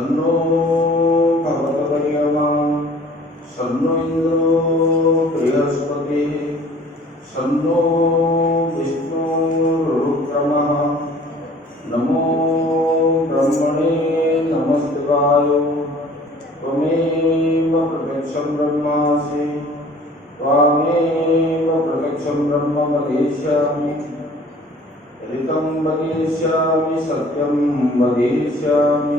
शन्नो भगवतो वर्यमा शन्नो इंद्रो बृहस्पतिः शन्नो विष्णुरुक्रमः नमो ब्रह्मणे नमस्तेवाय त्वमेव प्रत्यक्षं ब्रह्मासि त्वामेव प्रत्यक्षं ब्रह्म वदिष्यामि ऋतं वदिष्यामि सत्यं वदिष्यामि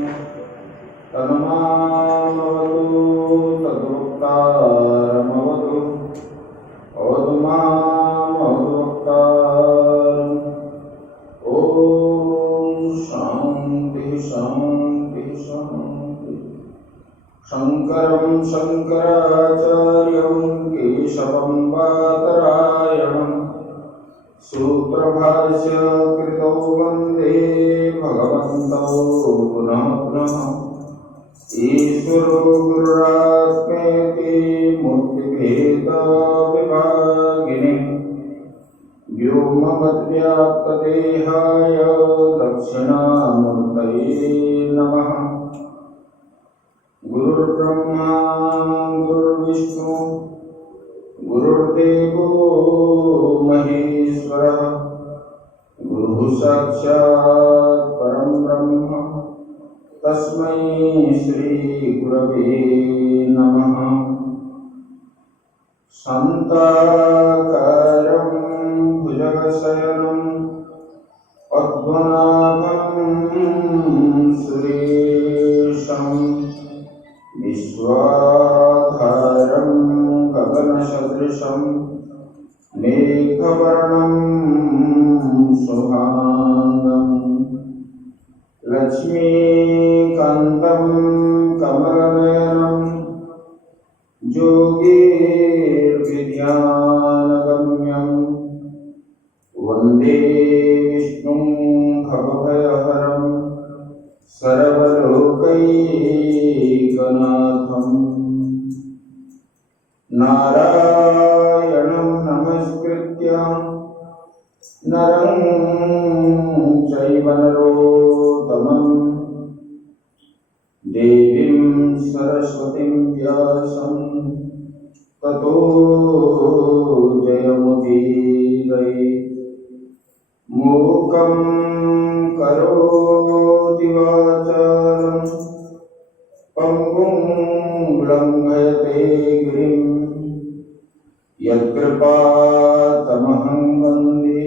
तन्मामवतु तद्वक्तारमवतु अवतु मामवतु वक्तारम्। ॐ शान्ति शान्ति शान्ति। शङ्करं शङ्कराचार्यं केशवं बादरायणं सूत्रभाष्य कृतौ वन्दे भगवन्तौ पुनः पुनः। ईश्वरो गुरुरात्मेति मूर्तिभेदविभागिने व्योमवद्व्याप्तदेहाय दक्षिणामूर्तये नमः। गुरुर्ब्रह्मा गुरुर्विष्णु गुरुर्देवो महेश्वरः गुरुः साक्षात् परं ब्रह्म तस्मै श्री गुरवे नमः। शान्ताकारं भुजगशयनं पद्मनाभं सुरेशं विश्वाधारं गगनसदृशं मेघवर्णं शुभांगं लक्ष्मीकान्तं कमलनयनं योगिर्विद्यानगम्यं वन्दे विष्णुं भवभयहरं सर्वलोकैकनाथम्। नारायणं नमस्कृत्य नरं चैव नरोत्तमं देवीं सरस्वतीं व्यासं ततो जयमुदीरये। मूकं करोति वाचालं पङ्गुं लङ्घयते गिरिं यत्कृपातमहं वन्दे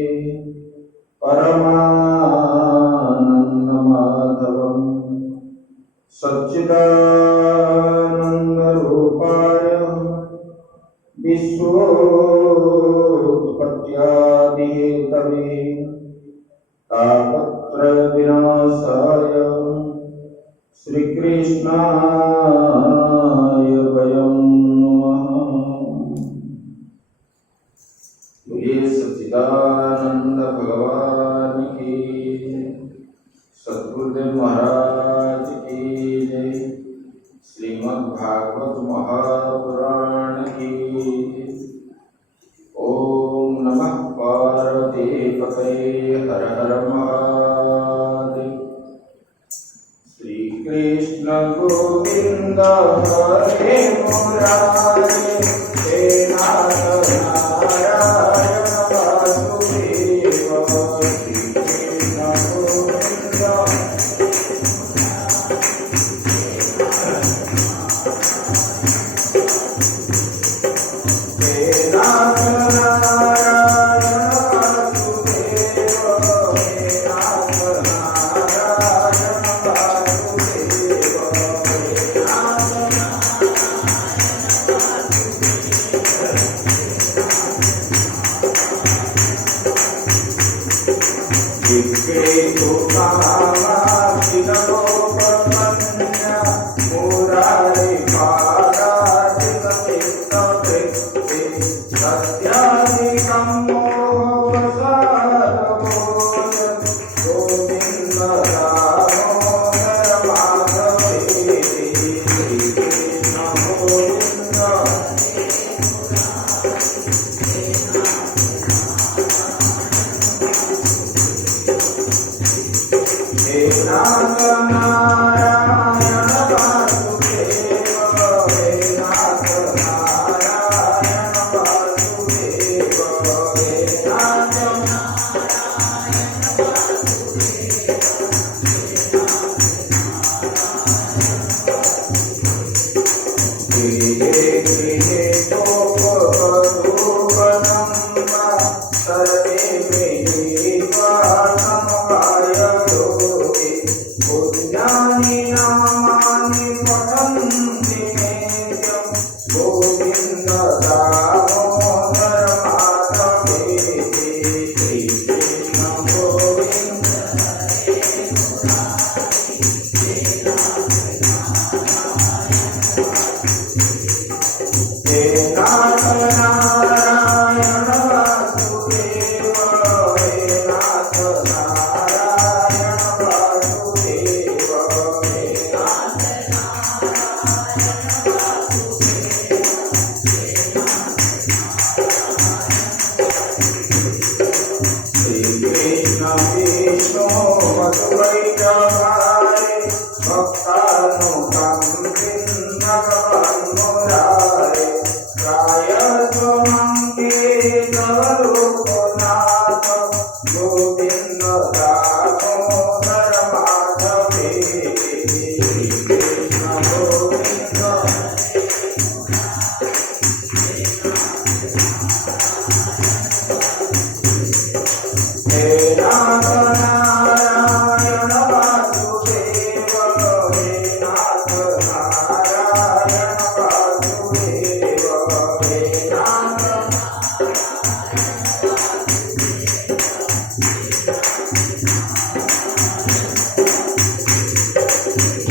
परमानन्दमाधवम्। सच्चिदानन्दरूपाय विश्वोत्पत्त्यादिहेतवे तापत्रयविनाशाय श्रीकृष्णाय वयं नमः। बोलिए सच्चिदानंद भगवान की, सद्गुरुदेव महाराज की जय। श्रीमद् भागवत महापुराण की। ओम नमः पार्वती पतये हर हर महादेव। श्री कृष्ण गोविंद हरे मुरारे हे नाथ नारायण वासुदेव। श्री कृष्ण गोविंद हे नाथ नारायण वासुदेव। हे नाथ नारायण वासुदेव। हे नाथ नामानि पठन्ति नित्यं गोविन्द दामोदर माधवेति श्रीकृष्ण गोविन्द हे नाथ नारायण वासुदेव हे नाथ नारायण वासुदेव हे नाथ श्रीकृष्ण विष्णु मधुवैष्णवाय भक्तानुकम्पिन् भगवान् मुरारे रायत्वं केशवरूपनाथ गोविन्द दामोदर माधवेति श्रीकृष्ण गोविन्द हे नाथ नारायण वासुदेव हे नाथ नारायण वासुदेव हे नाथ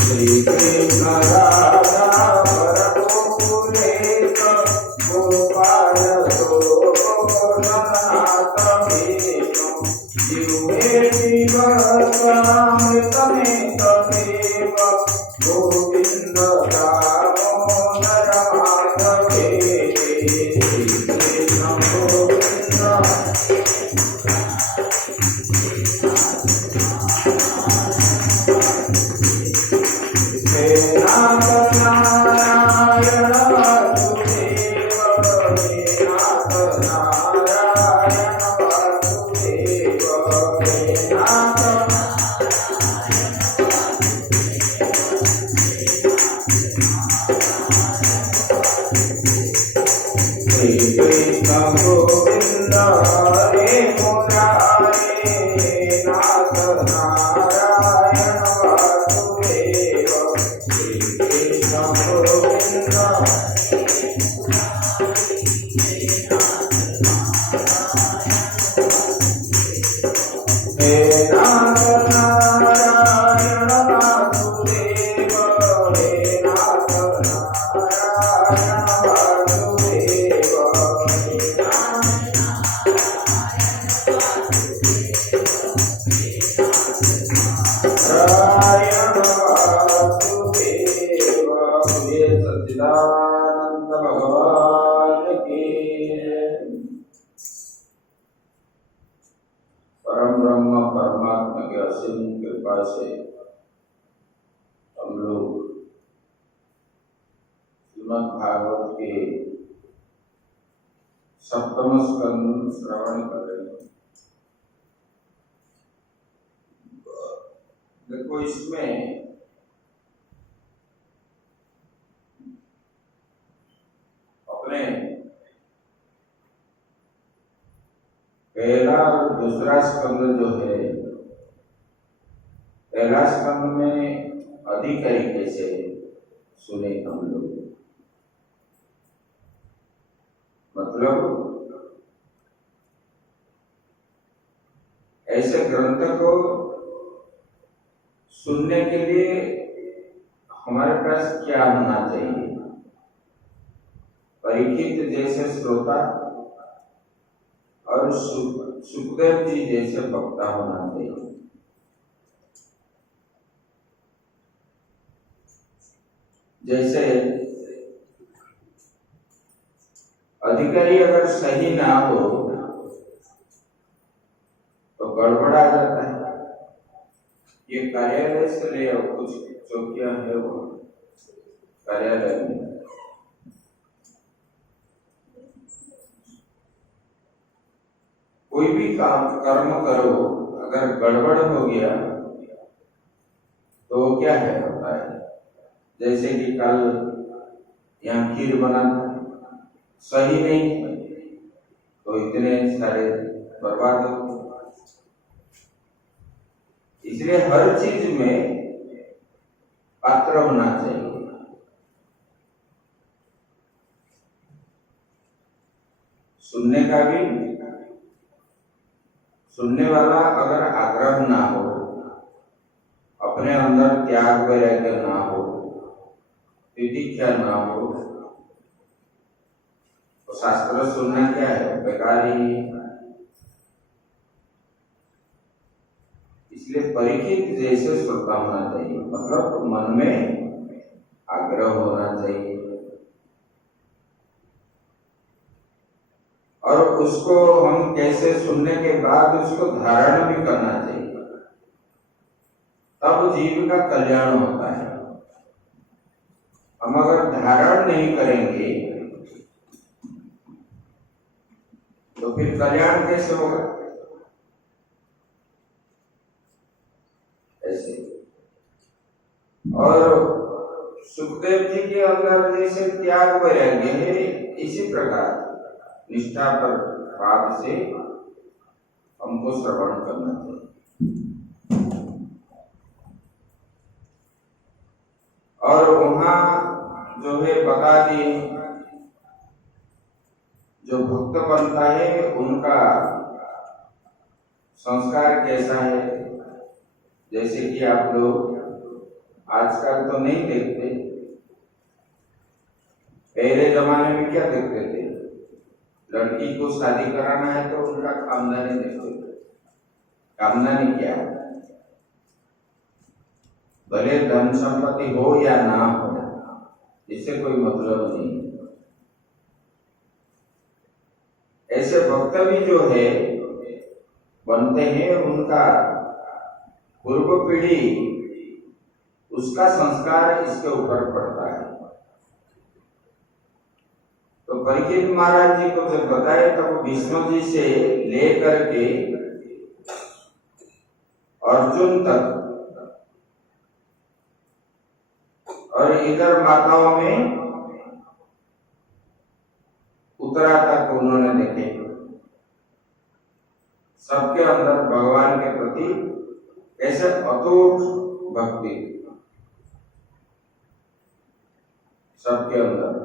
श्रीकृष्ण राधा वरगोकुलेश गोपाल गोकुलनाथ विष्णु जिह्वे जीवत्वामृतमेतदेव गोविन्द दामोदर माधवेति श्रीकृष्ण गोविन्द हे नाथ नारायण वासुदेव हे नाथ नारायण वासुदेव हे नाथ श्रीकृष्ण गोविन्द हरे मुरारे हे नाथ नारायण वासुदेव श्रीकृष्ण गोविन्द हे नाथ नारायण वासुदेव हे नाथ नारायण वासुदेव हे नाथ नारायण वासुदेव बोलिए सच्चिदानंद भगवान की जय। परम ब्रह्म परमात्मा की असीम कृपा से हम लोग श्रीमद् भागवत के सप्तम स्कंद श्रवण कर रहे हैं। देखो इसमें अपने पहला और दूसरा स्कंद जो है, पहला स्कंद में अधिकारी कैसे सुने हम लोग, मतलब ऐसे ग्रंथ को सुनने के लिए हमारे पास क्या होना चाहिए। परीक्षित जैसे श्रोता और सुखदेव जी जैसे वक्ता होना चाहिए। जैसे अधिकारी अगर सही ना हो तो गड़बड़ा जाता है। ये कार्यालय से ले आओ, कुछ चौकियां है वो कार्यालय में, कोई भी काम कर्म करो अगर गड़बड़ हो गया तो क्या है होता है। जैसे कि कल यहाँ खीर बना था, सही नहीं तो इतने सारे बर्बाद हो। इसलिए हर चीज में पात्र होना चाहिए। सुनने का भी, सुनने वाला अगर आग्रह ना हो, अपने अंदर त्याग वैराग्य ना हो, तितिक्षा ना हो, तो शास्त्र सुनना क्या है, बेकार ही। इसलिए परीक्षित जैसे श्रोता होना चाहिए, मतलब मन में आग्रह होना चाहिए और उसको हम कैसे सुनने के बाद उसको धारण भी करना चाहिए, तब जीव का कल्याण होता है। हम अगर धारण नहीं करेंगे तो फिर कल्याण कैसे होगा? ऐसे। और सुखदेव जी के अंदर जैसे त्याग वैराग्य है, इसी प्रकार निष्ठा पर भाव से हमको श्रवण करना चाहिए। और वहां जो है बता दिए, जो भक्त बनता है उनका संस्कार कैसा है। जैसे कि आप लोग आजकल तो नहीं देखते, पहले जमाने में क्या देखते थे, लड़की को शादी कराना है तो उनका खानदानी देखते थे। खानदानी क्या है, भले धन संपत्ति हो या ना हो, इससे कोई मतलब नहीं। ऐसे भक्त भी जो है बनते हैं, उनका पूर्व पीढ़ी उसका संस्कार इसके ऊपर पड़ता है। तो परीक्षित महाराज जी को जब बताए तब विष्णु जी से लेकर के अर्जुन तक और इधर माताओं में उत्तरा तक उन्होंने देखे, सबके अंदर भगवान के प्रति ऐसे अटूट भक्ति, सबके अंदर।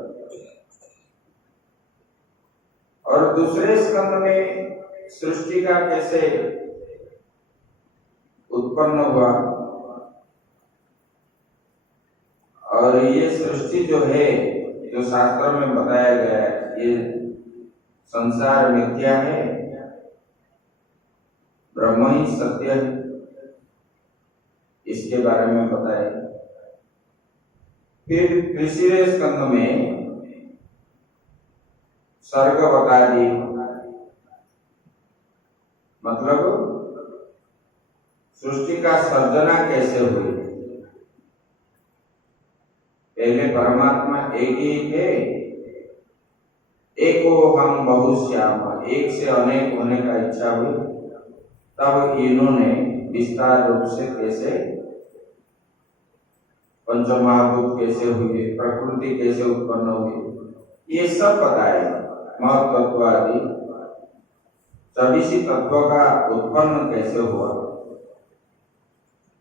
और दूसरे स्कंद में सृष्टि का कैसे उत्पन्न हुआ, और ये सृष्टि जो है, जो शास्त्र में बताया गया है, ये संसार मिथ्या है, ब्रह्म ही सत्य है, इसके बारे में बताया। फिर तीसरे स्कंद में सर्ग बता दी, मतलब सृष्टि का सर्जना कैसे हुई। पहले परमात्मा एक ही थे, एको हम बहुश्याम, एक से अनेक होने का इच्छा हुई, तब इन्होंने विस्तार रूप से कैसे पंचमहाभूत कैसे हुए, प्रकृति कैसे उत्पन्न हुई, ये सब बताए। महत तत्व आदि सभी तत्व का उत्पन्न कैसे हुआ,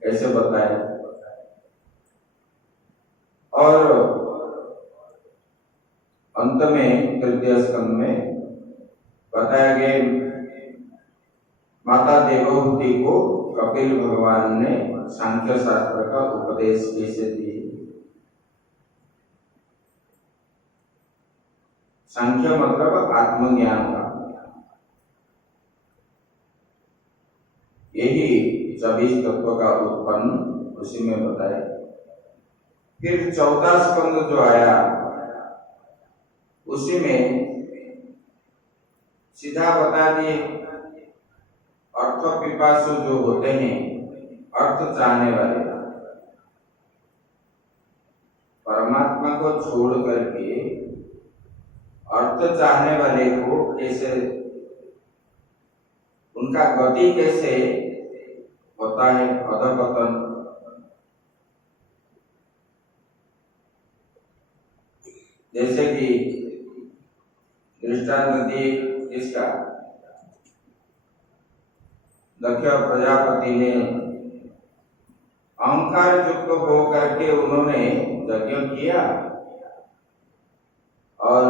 ऐसे बताए। और अंत में तृतीय स्कंद में बताया गया, माता देवहूति को कपिल भगवान ने सांख्य शास्त्र का उपदेश कैसे दिए। सांख्य मतलब आत्मज्ञान का, यही 24 तत्व का उत्पन्न उसी में बताया। फिर चौथा स्कंद जो आया, उसी में सीधा बता दिए अर्थ पिपासु जो होते हैं, अर्थ चाहने वाले, परमात्मा को छोड़ करके अर्थ चाहने वाले को कैसे, उनका गति कैसे होता है, अधपतन। जैसे कि दृष्टांत दिए इसका, दक्ष प्रजापति ने अहंकार युक्त हो करके उन्होंने यज्ञ किया और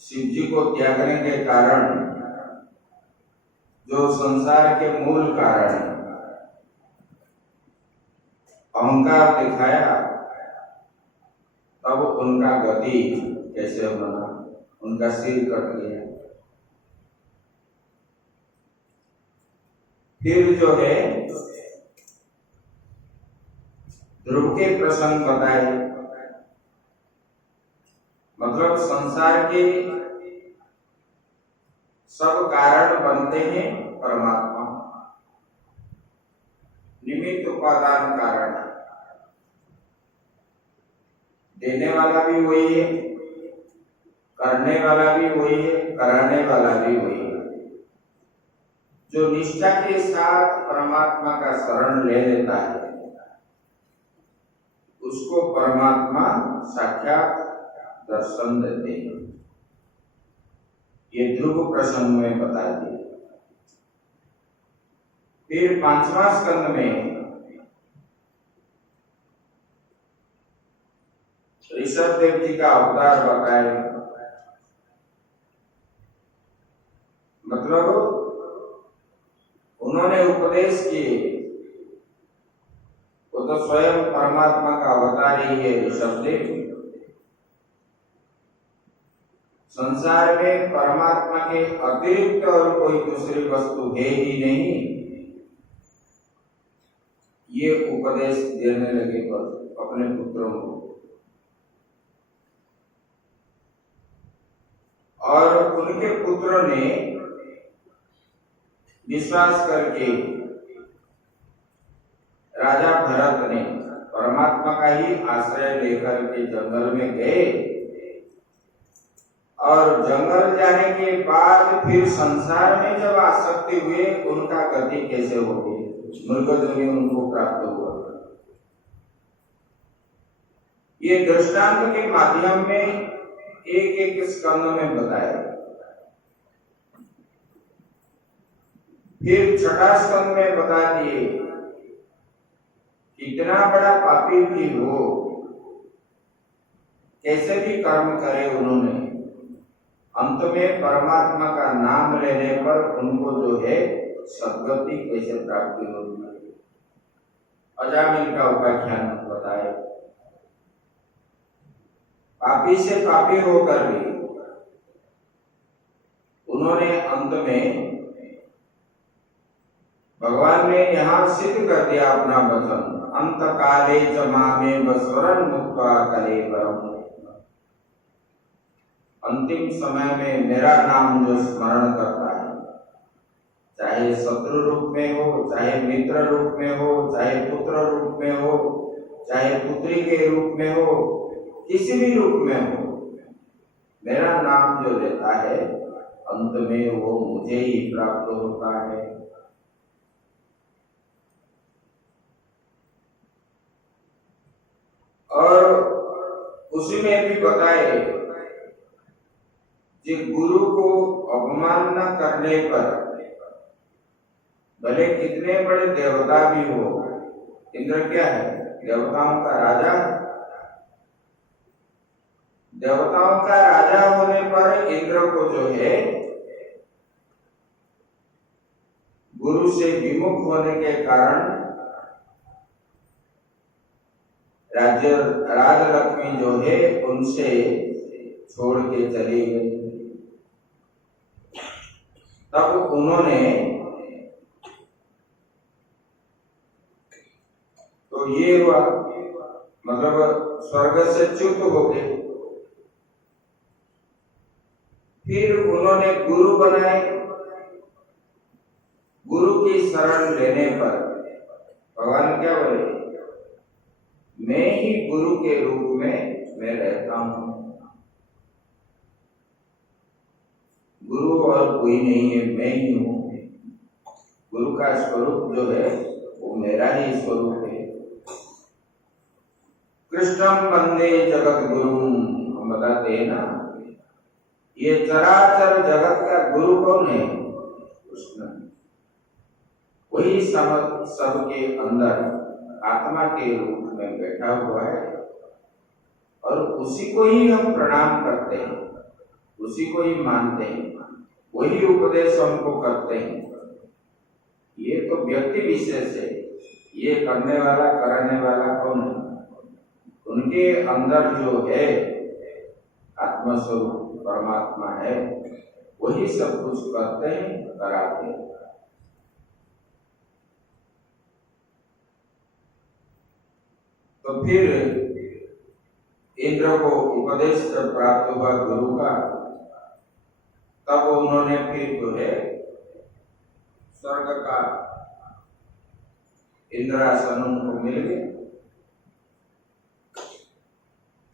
शिव जी को त्यागने के कारण जो संसार के मूल कारण अहंकार दिखाया, तब उनका गति कैसे बना, उनका सिर कट गया। फिर जो है ध्रुव के प्रसंग बताए, मतलब संसार के सब कारण बनते हैं परमात्मा, निमित्त उपादान कारण, देने वाला भी वही है, करने वाला भी वही है, कराने वाला भी वही है। जो निष्ठा के साथ परमात्मा का शरण ले लेता है उसको परमात्मा साक्षात दर्शन देते हैं। ये ध्रुव प्रसंग में बता दिए। फिर 5वां स्कंद में ऋषभ देव जी का अवतार बताए, मतलब उन्होंने उपदेश किए, वो तो स्वयं परमात्मा का अवतार ही है ऋषभ देव। संसार में परमात्मा के अतिरिक्त और कोई दूसरी वस्तु है ही नहीं, ये उपदेश देने लगे अपने पुत्रों को। और उनके पुत्रों ने विश्वास करके राजा भरत ने परमात्मा का ही आश्रय लेकर के जंगल में गए, और जंगल जाने के बाद फिर संसार में जब आसक्ति हुए, उनका गति कैसे होगी, मृगजनी उनको प्राप्त हुआ। ये दृष्टांत के माध्यम में एक एक स्कंद में बताया। फिर 6ठा स्कंद में बता दिए कितना बड़ा पापी भी हो, कैसे भी कर्म करे, उन्होंने अंत में परमात्मा का नाम लेने पर उनको जो है सद्गति कैसे प्राप्ति होगी। अजामिल का उपाख्यान बताए। पापी से पापी होकर भी उन्होंने अंत में, भगवान ने यहाँ सिद्ध कर दिया अपना वचन, अंत काले च मामेव स्वरन् मुक्त्वा कलेवरम्। अंतिम समय में मेरा नाम जो स्मरण करता है, चाहे शत्रु रूप में हो, चाहे मित्र रूप में हो, चाहे पुत्र रूप में हो, चाहे पुत्री के रूप में हो, किसी भी रूप में हो, मेरा नाम जो लेता है अंत में वो मुझे ही प्राप्त होता है। और उसी में भी बताए कि गुरु को अपमान न करने पर, भले कितने बड़े देवता भी हो, इंद्र क्या है, देवताओं का राजा, देवताओं का राजा होने पर इंद्र को जो है गुरु से विमुख होने के कारण राजलक्ष्मी जो है उनसे छोड़ के चली गई। तब उन्होंने तो ये हुआ, मतलब स्वर्ग से च्युत हो गए। फिर उन्होंने गुरु बनाए। गुरु की शरण लेने पर भगवान क्या बोले, मैं ही गुरु के रूप में मैं रहता हूं, गुरु और कोई नहीं है, मैं ही हूं। गुरु का स्वरूप जो है वो मेरा ही स्वरूप है। कृष्णम वंदे जगत गुरु, हम बताते हैं ना, ये चराचर जगत का गुरु कौन है, कृष्ण। वही सबके अंदर आत्मा के रूप में बैठा हुआ है और उसी को ही हम प्रणाम करते हैं, उसी को ही मानते हैं, वही उपदेश हमको करते हैं। ये तो व्यक्ति विशेष है, ये करने वाला करने वाला कौन है? उनके अंदर जो है आत्मस्वरूप परमात्मा है, वही सब कुछ करते हैं, कराते हैं। तो फिर इंद्र को उपदेश जब प्राप्त हुआ गुरु का, तब उन्होंने फिर जो है स्वर्ग का इंद्रासन उनको मिल गया।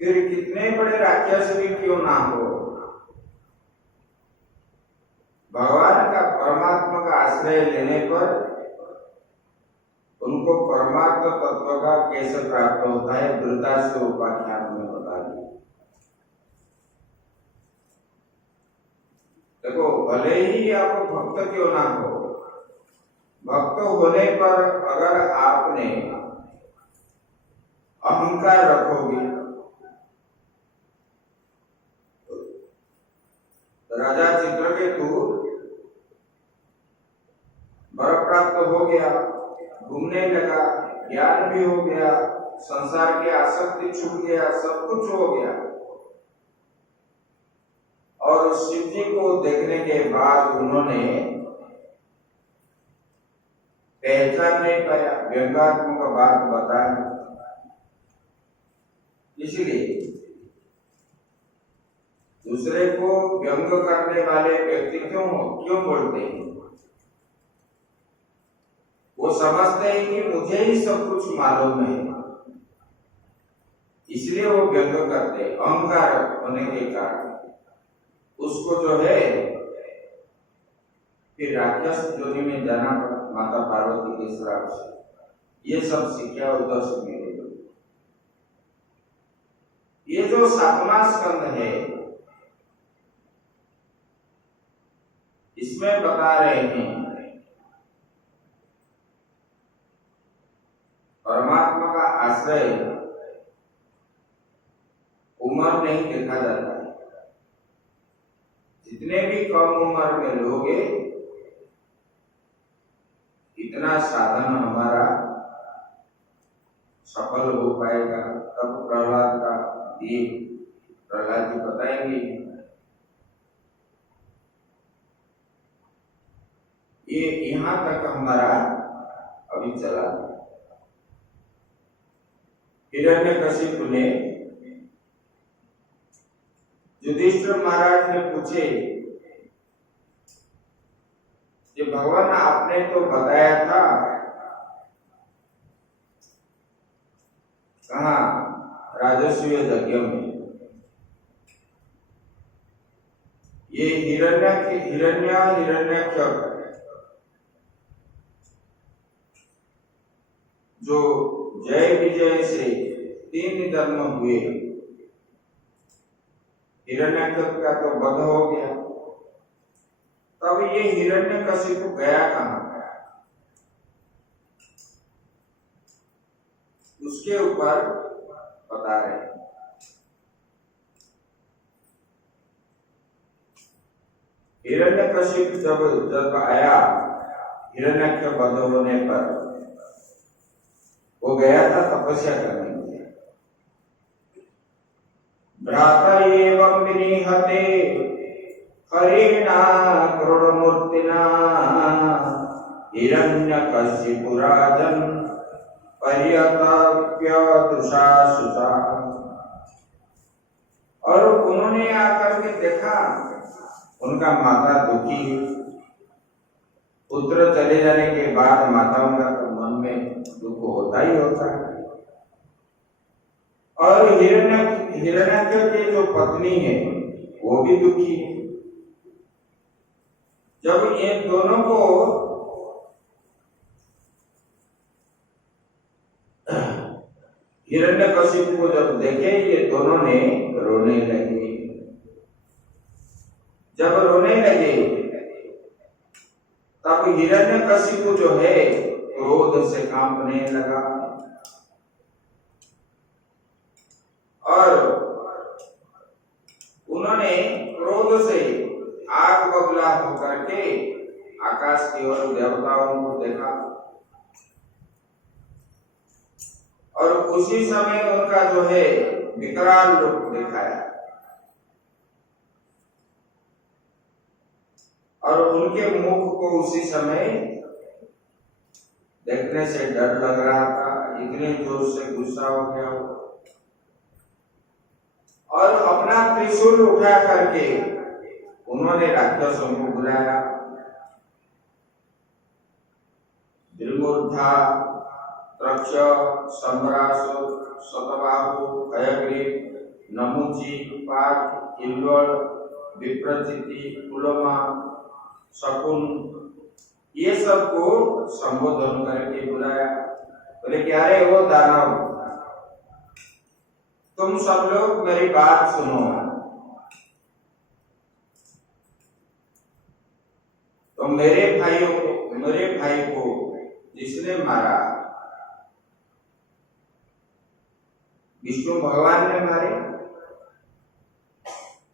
फिर कितने बड़े राक्षस भी क्यों ना हो, भगवान का परमात्मा का आश्रय लेने पर उनको परमात्मा तत्व का कैसे प्राप्त होता है, वृद्धाश्रम उपाख्यान में बता दिया। देखो, भले ही आप भक्त क्यों ना हो, भक्त होने पर अगर आपने अहंकार रखोगे, राजा चित्रकेतु वर प्राप्त हो गया, घूमने लगा, ज्ञान भी हो गया, संसार की आसक्ति छूट गया, सब कुछ हो गया, और शिव जी को देखने के बाद उन्होंने पहचान नहीं पाया, व्यंगात्मक बात बताया। इसलिए दूसरे को व्यंग करने वाले व्यक्ति क्यों बोलते हैं? वो समझते हैं कि मुझे ही सब कुछ मालूम है, इसलिए वो व्यंग करते हैं। अहंकार होने के कारण उसको जो है फिर राक्षस योनि में जाना पड़ा, माता पार्वती के श्राप से। ये सब शिक्षा उद्धव से मिलेगी। ये जो 7वां स्कंद है, इसमें बता रहे हैं परमात्मा का आश्रय उम्र नहीं देखा जाता है। जितने भी कम उम्र में लोग इतना साधन हमारा सफल हो पाएगा। तब प्रहलाद का दीप प्रहलाद जी बताएंगे, ये यहां तक हमारा अभी चला। हिरण्यकशिपु ने युधिष्ठिर महाराज ने पूछे कि भगवान आपने तो बताया था, कहाँ? राजस्वीय यज्ञ में। ये हिरण्याक्ष जो जय विजय से 3 जन्म हुए, हिरण्याक्ष का तो वध हो गया। तब ये हिरण्यकशिपु गया कहाँ? उसके ऊपर बता रहे हैं। हिरण्यकशिपु जब आया, हिरण्याक्ष वध होने पर वो गया था तपस्या करने के लिए। भ्राता एवं विनिहते हरिणा क्रोधमूर्तिना हिरण्यकशिपु राजन् पर्यतप्य दुषासुषा। और उन्होंने आकर के देखा, उनका माता दुखी। पुत्र चले जाने के बाद माताओं का तो मन में दुख होता ही होता है। और हिरण्याक्ष की जो पत्नी है वो भी दुखी है। जब इन दोनों को हिरण्यकशिपु को जब देखे, ये दोनों ने रोने लगे। जब रोने लगे तब हिरण्यकशिपु जो है क्रोध से कांपने लगा। उसी समय उनका जो है विकराल रूप दिखाया और उनके मुख को उसी समय देखने से डर लग रहा था, इतने जोर से गुस्सा हो गया वो। और अपना त्रिशूल उठा करके उन्होंने राक्षसों को बुलाया, दिलमूर्धा, त्रक्ष, सम्रासु, शतबाहु, हयग्रीव, नमुची, पाक, इल्वल, विप्रचिति, पुलमा, शकुन, ये सबको संबोधन करके बुलाया। बोले क्या रे वो दानव, तुम सब लोग मेरी बात सुनो। तो मेरे भाई को जिसने मारा, विष्णु भगवान ने मारे।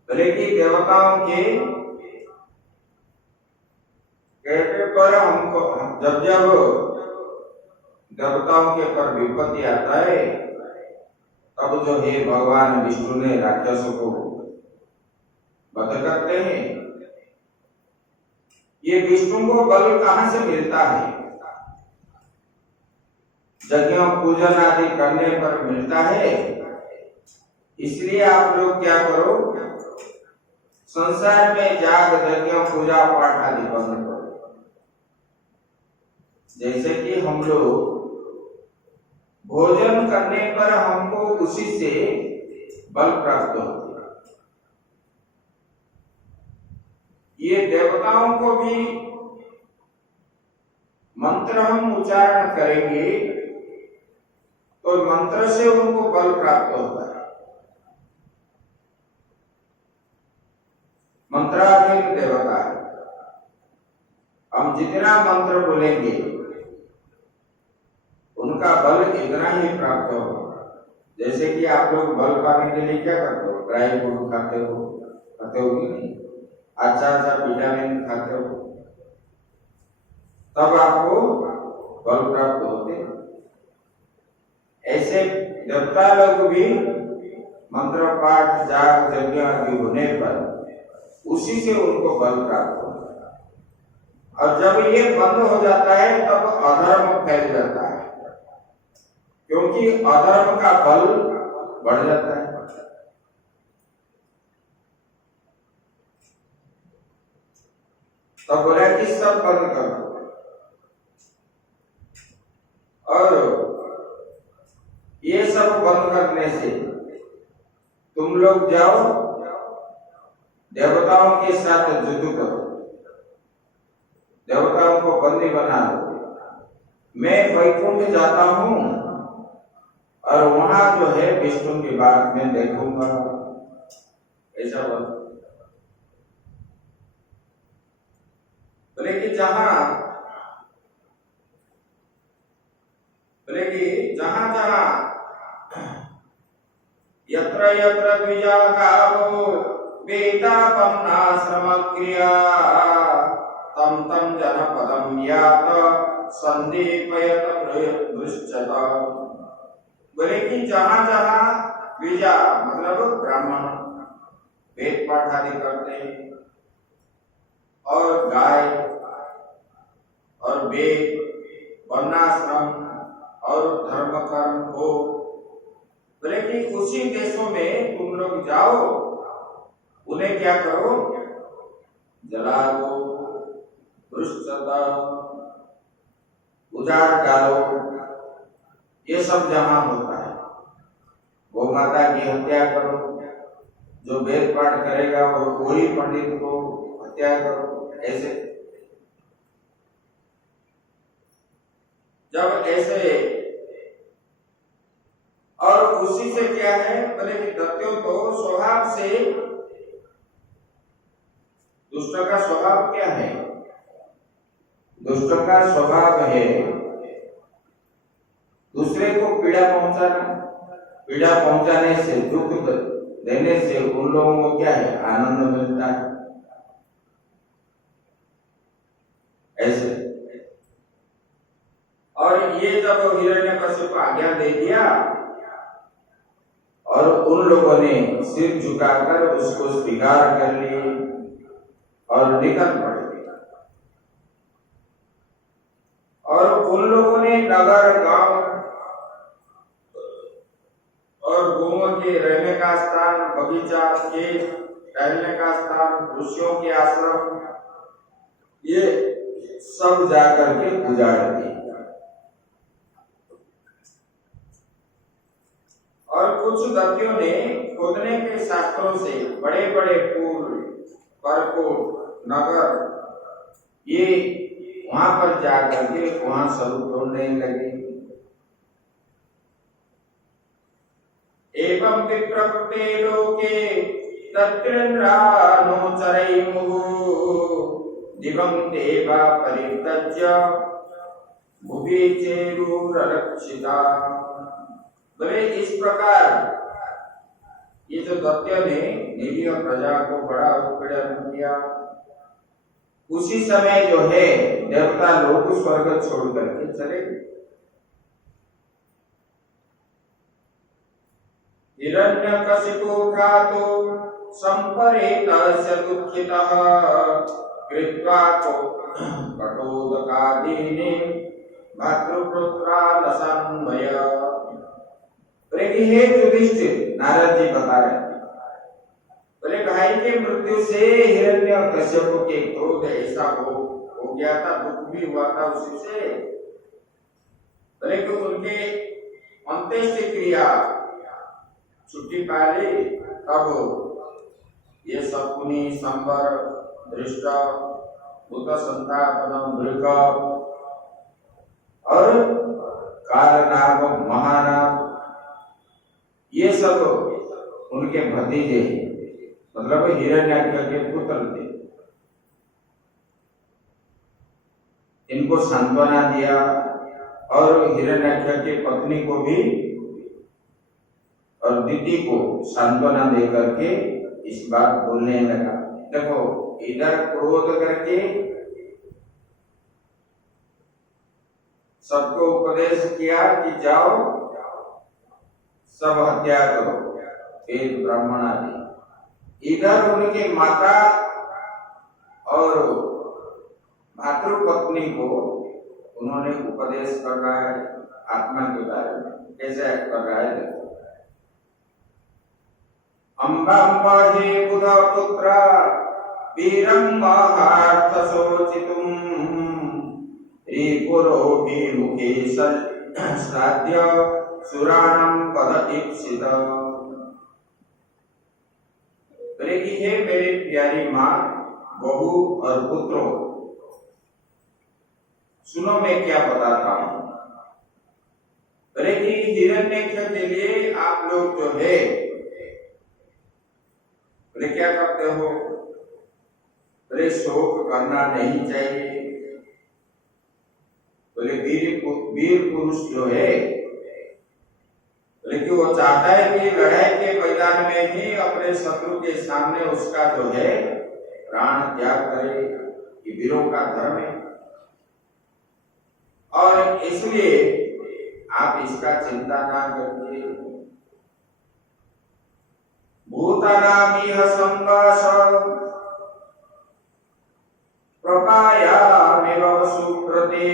बोले कि देवताओं के कहते पर हमको जब जब देवताओं के पर विपत्ति आता है तब जो है भगवान विष्णु ने राक्षसों को वध करते हैं। ये विष्णु को बल कहां से मिलता है? यज्ञ पूजन आदि करने पर मिलता है। इसलिए आप लोग क्या करो, संसार में जाग यज्ञ पूजा पाठ आदि बंद करो। जैसे कि हम लोग भोजन करने पर हमको उसी से बल प्राप्त होता है, ये देवताओं को भी मंत्र हम उच्चारण करेंगे तो मंत्र से उनको बल प्राप्त होता है। मंत्राधीन देवता है, हम जितना मंत्र बोलेंगे उनका बल इतना ही प्राप्त होगा। जैसे कि आप लोग बल पाने के लिए क्या करते हो, ड्राई फ्रूट खाते हो कि नहीं, अच्छा विटामिन खाते हो, तब आपको बल प्राप्त होते। ऐसे देवता लोग भी मंत्र पाठ जाग यज्ञ आदि होने पर उसी से उनको बल प्राप्त होता है। और जब ये बंद हो जाता है तब अधर्म फैल जाता है, क्योंकि अधर्म का बल बढ़ जाता है। तो बोला कि सब बंद करो और ये सब बंद करने से तुम लोग जाओ देवताओं के साथ युद्ध करो, देवताओं को बंदी बना लो। मैं वैकुंठ जाता हूं और वहां जो है विष्णु की बात मैं देखूंगा। ऐसा बोले कि जहां यत्र यत्र द्विजा गावो वेदा पन्नाश्रम क्रिया तम तम जनपदम यात संदीपयत दृश्यत। बोले कि जहां द्विजा मतलब ब्राह्मण वेद पाठ आदि करते हैं और गाय और वेद वर्णाश्रम और धर्म कर्म हो, बोले कि उसी देशों में तुम लोग जाओ, उन्हें क्या करो, जला दो, उजाड़ डालो। ये सब जहां होता है, गौ माता की हत्या करो, जो वेद पाठ करेगा वही पंडित को हत्या करो। ऐसे जब ऐसे, और उसी से क्या है, बोले कि दत्यों को स्वभाव से, दुष्ट का स्वभाव क्या है, दुष्ट का स्वभाव है दूसरे को पीड़ा पहुंचाना, पीड़ा पहुंचाने से, दुख देने से उन लोगों को क्या है, आनंद मिलता है। ऐसे और ये जब हिरण्यकश्यप को आज्ञा दे दिया उन लोगों ने सिर झुकाकर उसको स्वीकार कर लिए और निकल पड़े। और उन लोगों ने नगर गांव और गौओं के रहने का स्थान, बगीचा, खेत, टहलने का स्थान, ऋषियों के आश्रम, ये सब जाकर के उजाड़ दिए। और कुछ दत्तियों ने खोदने के शास्त्रों से बड़े बड़े पुल, परकोट, नगर, ये वहां पर जाकर के वहां स्वरूप ढूंढने लगे। एवं विप्रकृते लोके तत्रेन्द्रानुचरैमुः दिवं देवा परित्यज्य भुवि चेरुररक्षिता। बोले इस प्रकार ये जो दैत्य ने निरीह प्रजा को बड़ा उत्पीड़न किया, उसी समय जो है देवता लोग स्वर्ग छोड़ करके चले गए। हिरण्यकशिपो घातो संपरेतस्य दुःखितः कृत्वा कटोदकादीने भातृपुत्रानसन्वय। हे युधिष्ठिर, नारद जी बता रहे हैं, बोले भाई के मृत्यु से हिरण्यकश्यप के क्रोध ऐसा हो गया था, दुख भी हुआ था उसी से। बोले कि उनके अंत्येष्टि क्रिया छुट्टी पाली, तब ये शकुनी, संबर, दृष्ट, भूत संतापन, मृग और कालनाग, महानाग, ये सब उनके भतीजे, मतलब हिरण्याक्ष के पुत्र थे। इनको सांत्वना दिया और हिरण्याक्ष की पत्नी को भी और दीदी को सांत्वना देकर के इस बात बोलने लगा। देखो, इधर क्रोध करके सबको उपदेश किया कि जाओ सब हत्या करो, वेद ब्राह्मण आदि। इधर उनके माता और मातृपत्नी को उन्होंने उपदेश कर रहा है आत्मा के बारे में। कैसे कर रहा है देखो। अम्बा हे बुध पुत्र वीरं महार्थ शोचितुं रिपुरोऽपि मुखे श्राद्य सुराणं पद ईप्सित। हे मेरी प्यारी माँ, बहू और पुत्रों, सुनो मैं क्या बताता हूं। हिरण्यक्ष के लिए आप लोग जो है क्या करते हो? शोक करना नहीं चाहिए। बोले वीर पुरुष जो है, लेकिन वो चाहता है कि लड़ाई के मैदान में ही अपने शत्रु के सामने उसका जो है प्राण त्याग करे। ये वीरों का धर्म है और इसलिए आप इसका चिंता ना करिए। भूतानामिह संवास प्रपायामेव सुकृते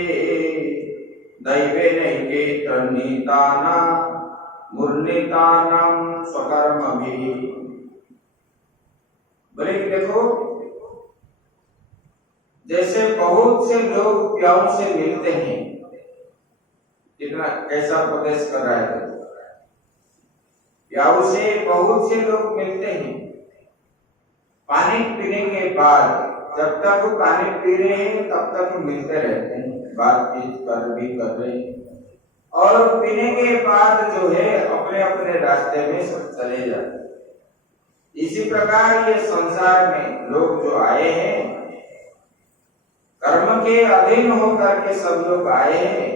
दैवेनैके तन्नीताना मुर्नितानां स्वकर्मभिः। बोले देखो, जैसे बहुत से लोग प्याऊ से मिलते हैं, कितना कैसा उपदेश कर रहा है। प्याऊ से बहुत से लोग मिलते हैं, पानी पीने के बाद जब तक वो पानी पी रहे हैं तब तक मिलते रहते हैं, बातचीत कर रहे हैं, और पीने के बाद जो है अपने अपने रास्ते में सब चले जाते हैं। इसी प्रकार ये संसार में लोग जो आए हैं, कर्म के अधीन होकर के सब लोग आए हैं।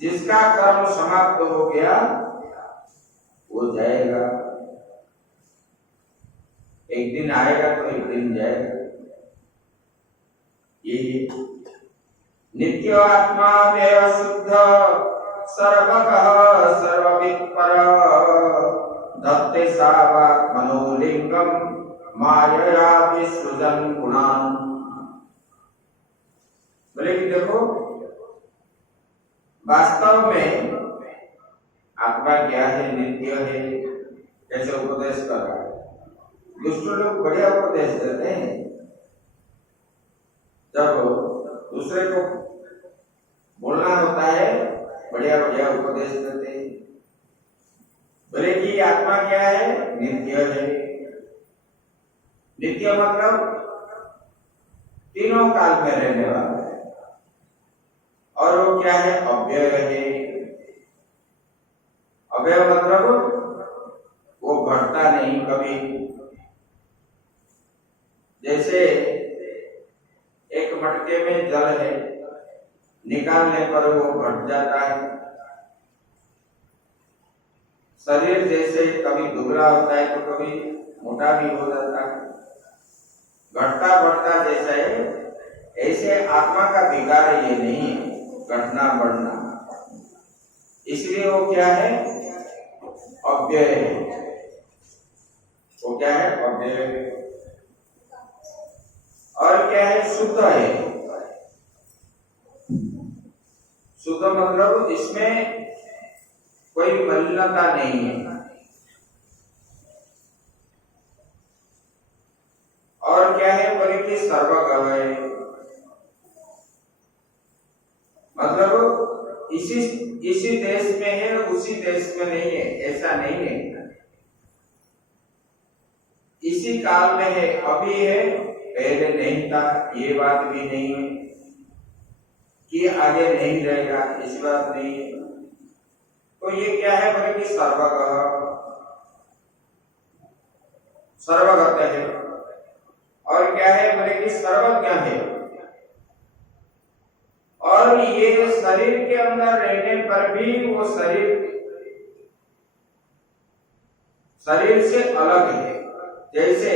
जिसका कर्म समाप्त हो गया वो जाएगा, एक दिन आएगा तो एक दिन जाएगा। यही नित्य आत्मा व्यय शुद्ध सर्वतः सर्वविद पर दत्ते सावा मनोलिंगम मायया विसृजन गुणान। बोले कि देखो वास्तव में आत्मा क्या है, नित्य है, कैसे उपदेश कर रहा है। दुष्ट लोग बढ़िया उपदेश देते हैं, जब दूसरे को बोलना होता है बढ़िया बढ़िया उपदेश देते हैं। बोले कि आत्मा क्या है, नित्य है। नित्य मतलब तीनों काल में रहने वाला है। और वो क्या है, अव्यय है। अव्यय मतलब वो घटता नहीं कभी। जैसे एक मटके में जल है, निकालने पर वो घट जाता है। शरीर जैसे कभी दुबला होता है तो कभी मोटा भी हो जाता है, घटता बढ़ता जैसा है, ऐसे आत्मा का विकार ये नहीं है, घटना बढ़ना। इसलिए वो क्या है, अव्यय है। वो क्या है, अव्यय है। और क्या है, शुद्ध है। शुद्ध मतलब इसमें कोई मलिनता नहीं है। और क्या है, बोले कि सर्वगव है। मतलब इसी देश में है, उसी देश में नहीं है, ऐसा नहीं है। इसी काल में है, अभी है, पहले नहीं था, ये बात भी नहीं है कि आगे नहीं रहेगा, इस बात नहीं है। तो ये क्या है, बोले कि सर्वगत है। और क्या है, बोले कि सर्वज्ञ है। और ये शरीर के अंदर रहने पर भी वो शरीर से अलग है। जैसे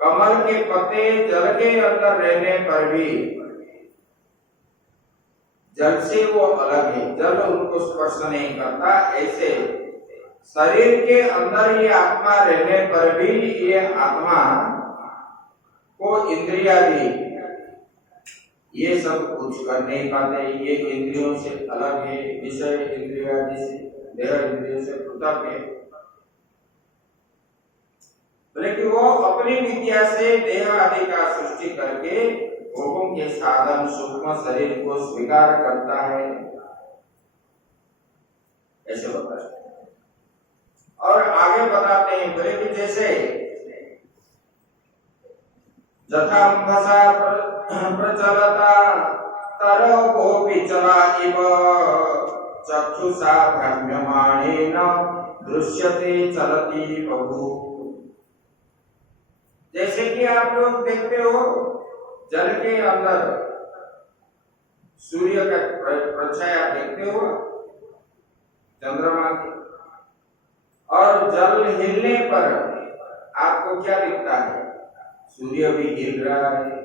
कमल के पत्ते जल के अंदर रहने पर भी जल से वो अलग है, जल उनको स्पर्श नहीं करता। ऐसे शरीर के अंदर ये आत्मा रहने पर भी ये आत्मा को इंद्रिया भी ये सब कुछ कर नहीं पाते। ये इंद्रियों से अलग है, विषय इंद्रिया से, देह इंद्रियों से पृथक है। लेकिन वो अपनी विद्या से देह आदि का सृष्टि करके भोगों के साधन सूक्ष्म शरीर को स्वीकार करता है, ऐसे बताया। और आगे बताते हैं, बोले कि जैसे जथाम्भसा प्रचलता तरो विचला इव चक्षुषा भ्रम्यमाणेन दृश्यते चलति बहु। जैसे कि आप लोग देखते हो जल के अंदर सूर्य का प्रछाया देखते हो, चंद्रमा की, और जल हिलने पर आपको क्या दिखता है, सूर्य भी हिल रहा है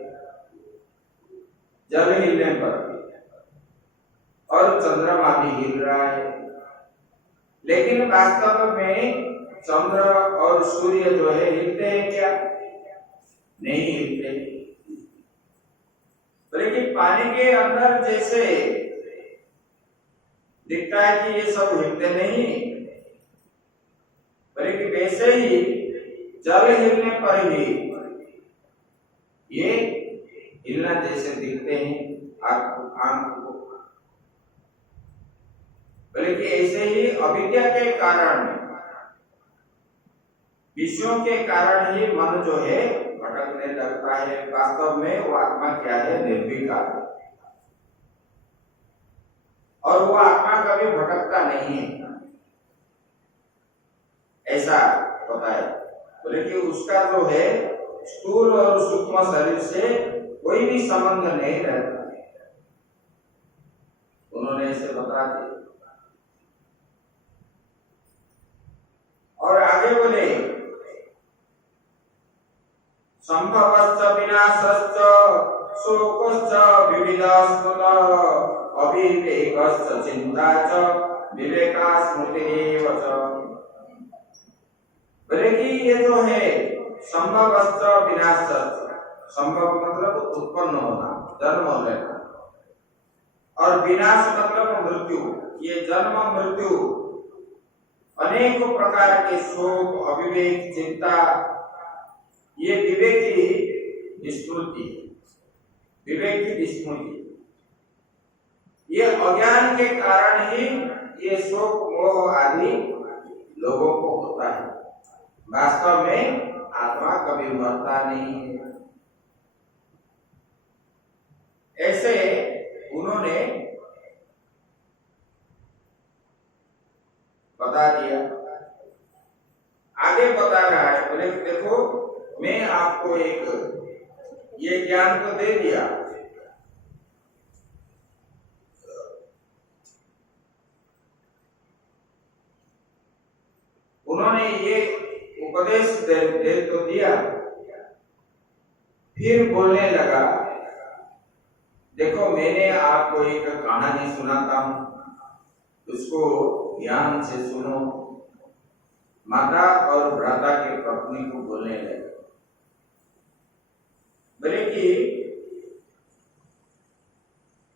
जल हिलने पर, और चंद्रमा भी हिल रहा है। लेकिन वास्तव में चंद्र और सूर्य जो है हिलते हैं क्या, नहीं हिलते। लेकिन पानी के अंदर जैसे दिखता है कि ये सब हिलते नहीं, बल्कि वैसे ही जल हिलने पर ही ये हिलना जैसे दिखते हैं आंख को। बल्कि ऐसे ही अविद्या के कारण, विषयों के कारण ही मन जो है भटकने लगता है। वास्तव में वो आत्मा क्या है, निर्विकार, और वो आत्मा कभी भटकता नहीं है, ऐसा बताया। बोले कि उसका जो है स्थूल और सूक्ष्म शरीर से कोई भी संबंध नहीं रहता, उन्होंने ऐसे बता दिया। और आगे बोले संभवश्च विनाशश्च शोकश्च विविधस्मृत अविवेकश्च चिन्ता च विवेका स्मृतिरेव च। बोले कि ये जो है संभव विनाश, संभव मतलब उत्पन्न होना, जन्म लेना, और विनाश मतलब मृत्यु। ये जन्म मृत्यु, अनेक प्रकार के शोक, अविवेक, चिंता, ये विवेक की विस्मृति, विवेक की विस्मृति, ये अज्ञान के कारण ही ये शोक मोह आदि लोगों को होता है। वास्तव में आत्मा कभी मरता नहीं है। ऐसे उन्होंने बता दिया। आगे बता रहा है, बोले देखो मैं आपको एक ये ज्ञान तो दे दिया, उन्होंने ये उपदेश दे तो दिया, फिर बोलने लगा देखो मैंने आपको एक कहानी सुनाता हूं, उसको ध्यान से सुनो। माता और भ्राता के पत्नी को बोलने लगे, बोले कि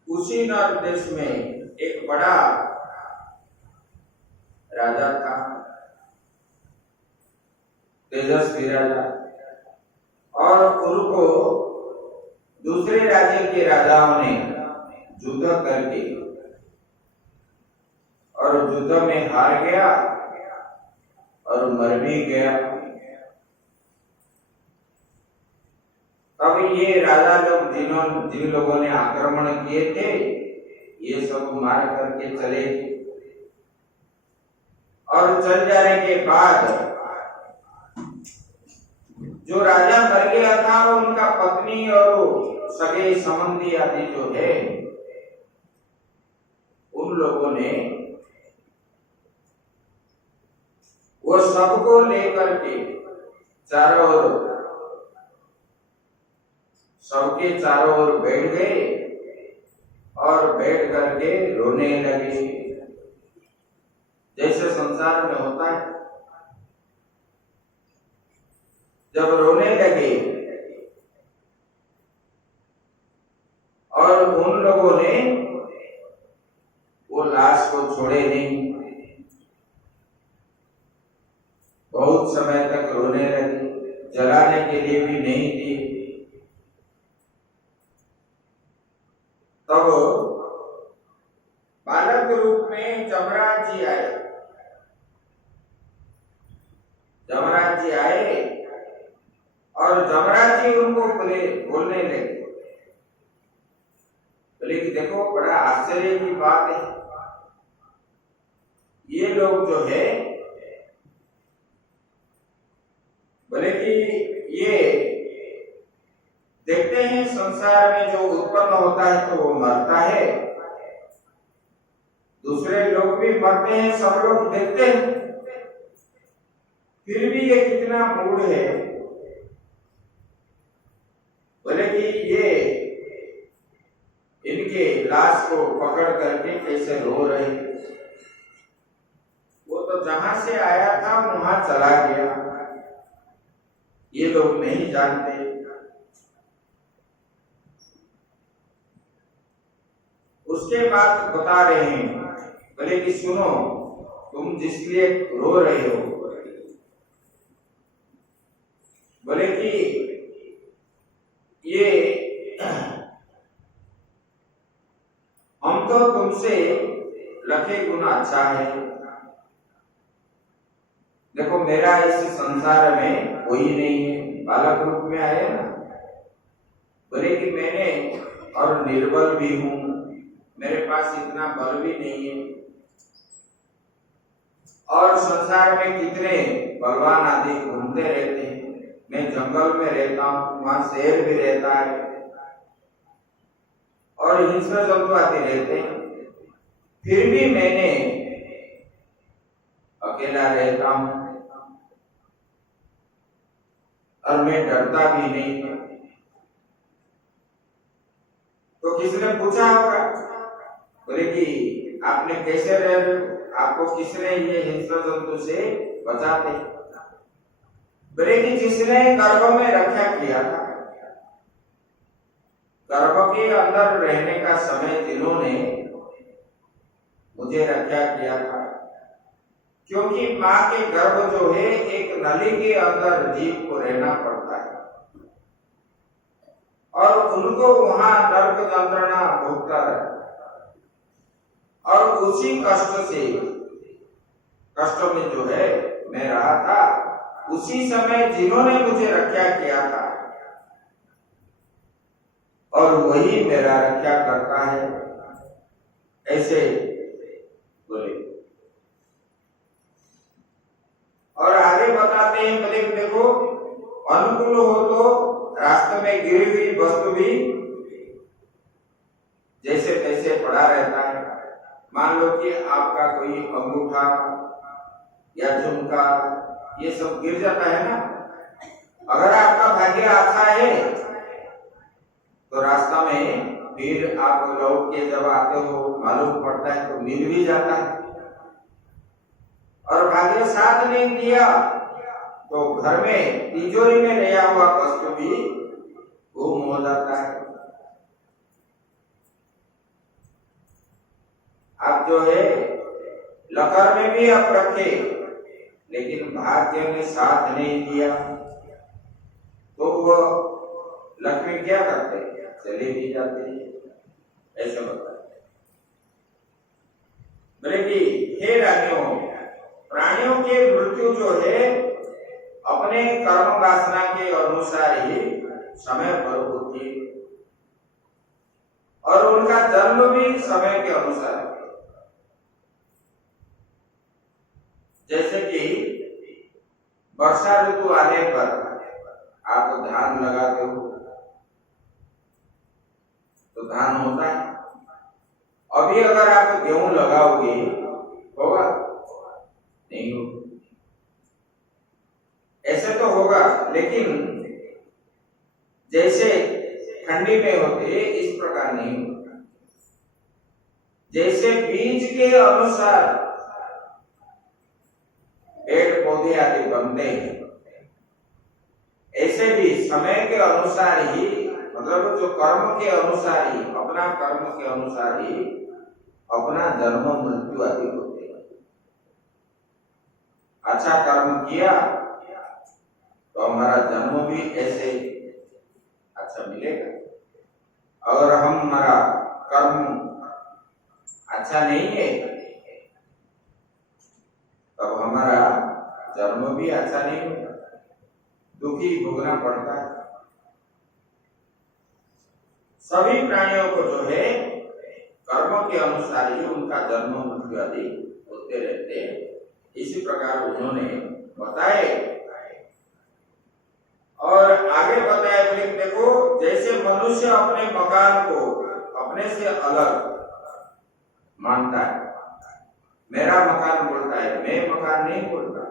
उसी नर देश में एक बड़ा राजा था, तेजस्वी राजा, और उनको दूसरे राज्य के राजाओं ने युद्ध करके और युद्ध में हार गया और मर भी गया। तब ये राजा लोग जिन लोगों ने आक्रमण किए थे, ये सब मार करके चले, और चल जाने के बाद जो राजा मर गया था उनका पत्नी और सगे संबंधी आदि जो है, उन लोगों ने वो सबको लेकर के चारों ओर, सबके चारों ओर बैठ गए और बैठ करके रोने लगे, जैसे संसार में होता है। जब रोने लगे और उन लोगों ने वो लाश को छोड़े नहीं, बहुत समय तक रोने लगे, जलाने के लिए भी नहीं दी। तब बालक रूप में जमराज जी आए, जमराज जी आए और जमराज जी उनको बोलने लगे, बोले कि देखो बड़ा आश्चर्य की बात है, ये लोग जो है, बोले कि ये देखते हैं संसार में जो उत्पन्न होता है तो वो मरता है, दूसरे लोग भी मरते हैं, सब लोग देखते हैं, फिर भी ये कितना मूढ़ है। बोले कि ये इनके लाश को पकड़ करके कैसे रो रहे, वो तो जहां से आया था वहां चला गया, ये लोग नहीं जानते। उसके बाद बता रहे हैं, बोले कि सुनो तुम जिस लिए रो रहे हो, बोले कि ये हम तो तुमसे लखे गुना अच्छा है, देखो मेरा इस संसार में कोई नहीं है, बालक रूप में आए ना, बोले कि मैंने और निर्बल भी हूं, मेरे पास इतना बल भी नहीं है, और संसार में कितने बलवान आदि घूमते रहते हैं, मैं जंगल में रहता हूं, वहां शेर भी रहता है और हिंसक जंतु आदि रहते हैं, फिर भी मैंने अकेला रहता हूं और मैं डरता भी नहीं। तो किसने पूछा होगा, बोले कि आपने कैसे रह रहे हो, आपको किसने ये हिंसक जंतु से बचाते, बोले कि जिसने गर्भ में रक्षा किया था, गर्भ के अंदर रहने का समय जिन्होंने मुझे रक्षा किया था, क्योंकि माँ के गर्भ जो है एक नली के अंदर जीव को रहना पड़ता है और उनको वहां नरक यंत्रणा भोगता रहता है और उसी कष्ट में जो है मैं रहा था, उसी समय जिन्होंने मुझे रक्षा किया था और वही मेरा रक्षा करता है, ऐसे बोले। और आगे बताते हैं, बोले देखो अनुकूल हो तो रास्ते में गिरी हुई वस्तु भी जैसे तैसे पड़ा रहता है। मान लो कि आपका कोई अंगूठा या झुमका ये सब गिर जाता है ना, अगर आपका भाग्य अच्छा है तो रास्ता में फिर आप लौट के जब आते हो मालूम पड़ता है तो मिल भी जाता है, और भाग्य साथ नहीं दिया तो घर में तिजोरी में रहा हुआ वस्तु भी गुम हो जाता है। आप जो है लकर में भी आप रखे, लेकिन भाग्य ने साथ नहीं दिया तो वो लक्ष्मी क्या करते हैं, चले भी जाते हैं। ऐसा बताते हैं। बोले कि हे रानियों, प्राणियों की मृत्यु जो है अपने कर्म वासना के अनुसार ही समय पर होती है और उनका जन्म भी समय के अनुसार है। जैसे कि वर्षा ऋतु आने पर आप धान लगाते हो तो धान होता है। अभी अगर आप गेहूं लगाओगे होगा नहीं होगा, ऐसे तो होगा, लेकिन जैसे ठंडी में होते इस प्रकार नहीं होगा। जैसे बीज के अनुसार पेड़ पौधे आदि बनते हैं, ऐसे भी समय के अनुसार ही, मतलब जो कर्म के अनुसार ही, अपना कर्म के अनुसार ही अपना जन्म मृत्यु आदि होते हैं। अच्छा कर्म किया तो हमारा जन्म भी ऐसे अच्छा मिलेगा, अगर हमारा कर्म अच्छा नहीं है तब हमारा जन्म भी अच्छा नहीं होगा, दुखी भोगना पड़ता है। सभी प्राणियों को जो है कर्म के अनुसार ही उनका जन्म मृत्यु आदि होते रहते हैं। इसी प्रकार उन्होंने बताए और आगे बताया कि देखो जैसे मनुष्य अपने मकान को अपने से अलग मानता है, मेरा मकान बोलता है, मैं मकान नहीं बोलता,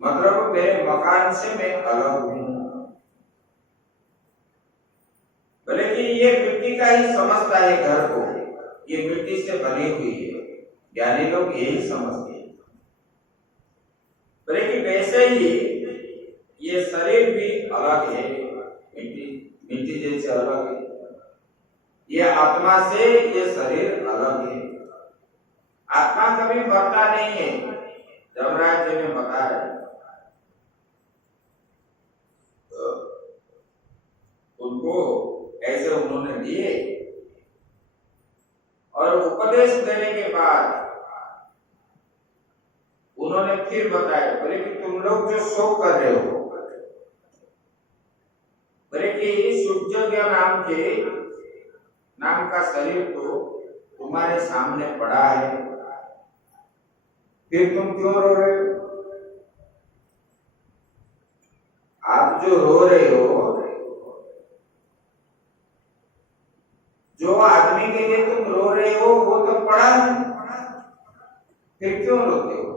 मतलब मेरे मकान से मैं अलग हूं। भले कि ये मिट्टी का ही समझता है घर को, ये मिट्टी से बनी हुई है, ज्ञानी लोग यही समझते हैं। भले कि वैसे ही ये शरीर भी अलग है, मिट्टी जैसे अलग है, ये आत्मा से ये शरीर अलग है। आत्मा कभी मरता नहीं है, जमराज जी ने बताया। उनको ऐसे उन्होंने दिए और उपदेश देने के बाद उन्होंने फिर बताया, बोले कि तुम लोग जो शोक कर रहे हो, बोले कि सुजज्ञ नाम का शरीर तो तुम्हारे सामने पड़ा है, फिर तुम क्यों रो रहे हो? आप जो रो रहे हो, जो आदमी के लिए तुम रो रहे हो वो तो पड़ा है, फिर क्यों रोते हो?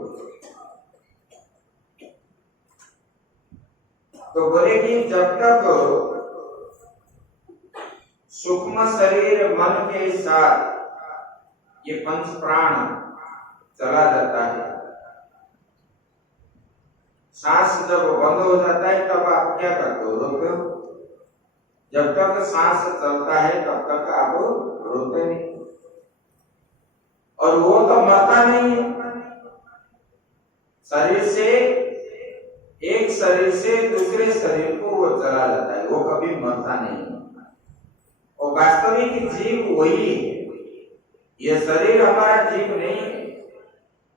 तो बोले कि जब तक सूक्ष्म शरीर मन के साथ ये पंच प्राण चला जाता है, सांस जब बंद हो जाता है तब आप क्या करते हो, रोते हो। जब तक सांस चलता है तब तक आप रोते नहीं, और वो तो मरता नहीं है। शरीर से, एक शरीर से दूसरे शरीर को वो चला जाता है, वो कभी मरता नहीं है। और वास्तविक जीव वही है। ये शरीर हमारा जीव नहीं है।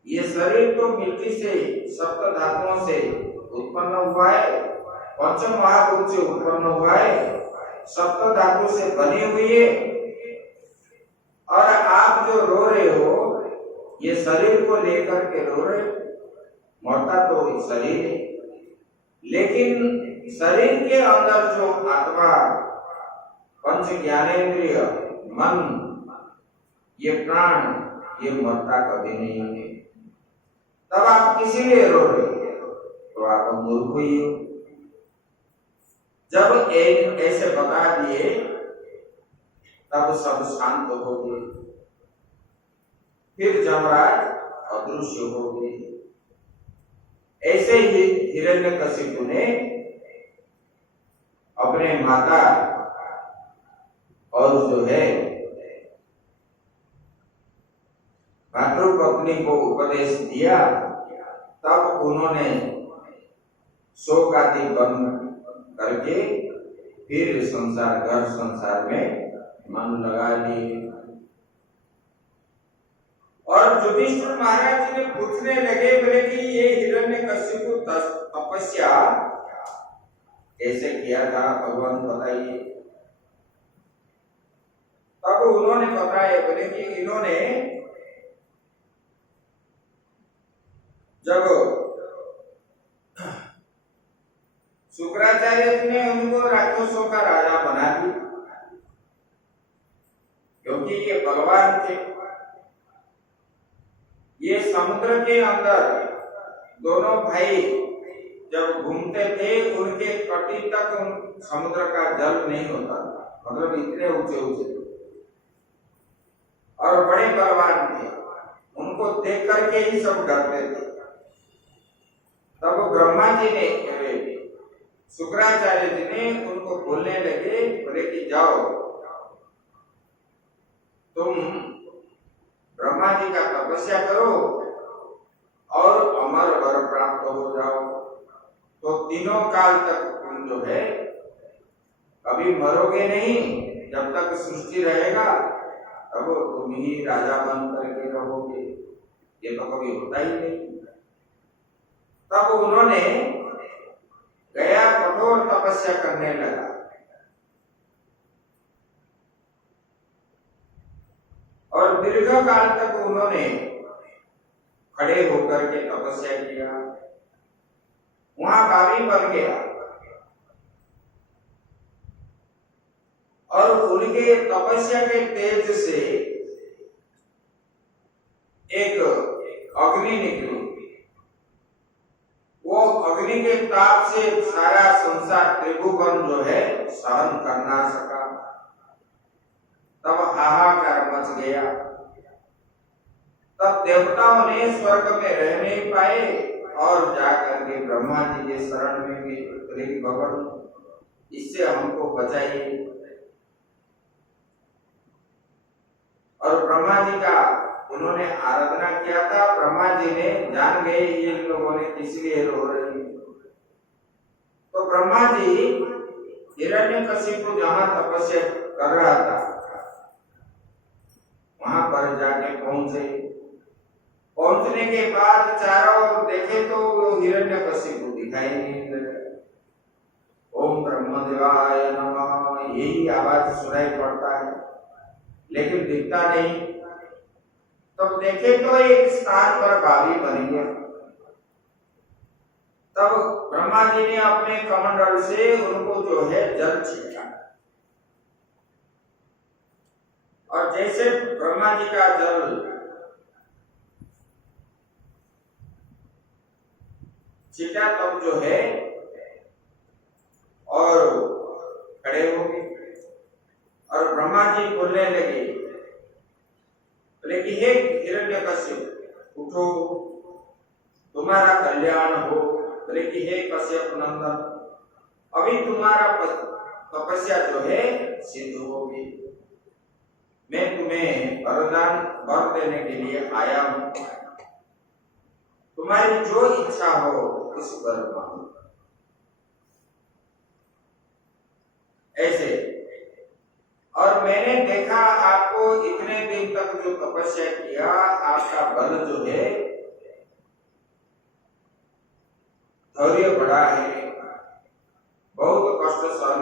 ये शरीर तो मिट्टी से, सप्त धातुओं से उत्पन्न हुआ है, पंच महाभूत से उत्पन्न हुआ है, सप्त धातु से बनी हुई है। और आप जो रो रहे हो, ये शरीर को लेकर के रो रहे हो। मरता तो शरीर है, लेकिन शरीर के अंदर जो आत्मा, पंच ज्ञानेंद्रिय, मन, ये प्राण, ये मरता कभी नहीं है। तब आप किसी लिए रो रहे हो, तो आप मूर्ख ही हो। जब एक ऐसे बता दिए तब सब शांत हो गए। फिर जमराज अदृश्य हो गए। ऐसे ही हिरण्यकशिपु ने अपने माता और जो है मातृपत्नी को उपदेश दिया, तब उन्होंने शोक आदि बंद करके फिर संसार, घर संसार में मन लगा लिए। और युधिष्ठिर महाराज जी ने पूछने लगे, बोले कि ये हिरण्यकशिपु तपस्या कैसे किया था, भगवान बताइए। तब उन्होंने बताया, बोले कि इन्होंने जब शुक्राचार्य जी ने उनको राक्षसों का राजा बना दिया, क्योंकि ये भगवान थे। ये समुद्र के अंदर दोनों भाई जब घूमते थे, उनके कटी तक समुद्र का जल नहीं होता था, मतलब इतने ऊंचे ऊंचे, और बड़े बलवान थे। उनको देख करके ही सब डरते थे। तब ब्रह्मा जी ने, शुक्राचार्य जी ने उनको बोलने लगे, बोले कि जाओ तुम ब्रह्मा जी का तपस्या करो और अमर वर प्राप्त हो जाओ। तो तीनों काल तक तुम जो है कभी मरोगे नहीं। जब तक सृष्टि रहेगा तब तुम ही राजा बन करके रहोगे। ये तो कभी होता ही नहीं। तब उन्होंने गया कठोर तपस्या करने लगा। और दीर्घ काल तक उन्होंने खड़े होकर के तपस्या किया। वहां बावी बन गया और उनके तपस्या के तेज से एक अग्नि निकली। वो अग्नि के ताप से सारा संसार, त्रिभुवन जो है सहन कर ना सका। तब हाहाकार मच गया। तब देवताओं ने स्वर्ग में रह नहीं पाए और जाकर के ब्रह्मा जी के शरण में भी, भगवान इससे हमको बचाइए। और ब्रह्मा जी का उन्होंने आराधना किया था। ब्रह्मा जी ने जान गए ये लोगों ने किस लिए रो रहे हैं। तो ब्रह्मा जी हिरण्यकशिपु जहां तपस्या कर रहा था वहां पर जाके पहुंचे। पहुंचने के बाद चारों ओर देखे तो हिरण्यकशिपु दिखाई नहीं दे रहा। ओम ब्रह्मदेवाय नमः यही आवाज सुनाई पड़ता है, लेकिन दिखता नहीं। तब देखे तो एक स्थान पर बावी बन गया। तब ब्रह्मा जी ने अपने कमंडल से उनको जो है जल छिड़का, और जैसे ब्रह्मा जी का जल छिटा तब जो है और खड़े हो गए। और ब्रह्मा जी बोलने लगे, बोले कि हे हिरण्यकशिपु उठो, तुम्हारा कल्याण हो, बोले कि हे कश्यप नंदन, अभी तुम्हारा तपस्या जो है सिद्ध होगी, मैं तुम्हें वर देने के लिए आया हूं, तुम्हारी जो इच्छा हो उस वर मांगो। ऐसे, और मैंने देखा आपको इतने दिन तक जो तपस्या किया, आपका बल जो है धैर्य बड़ा है, बहुत कष्ट सहन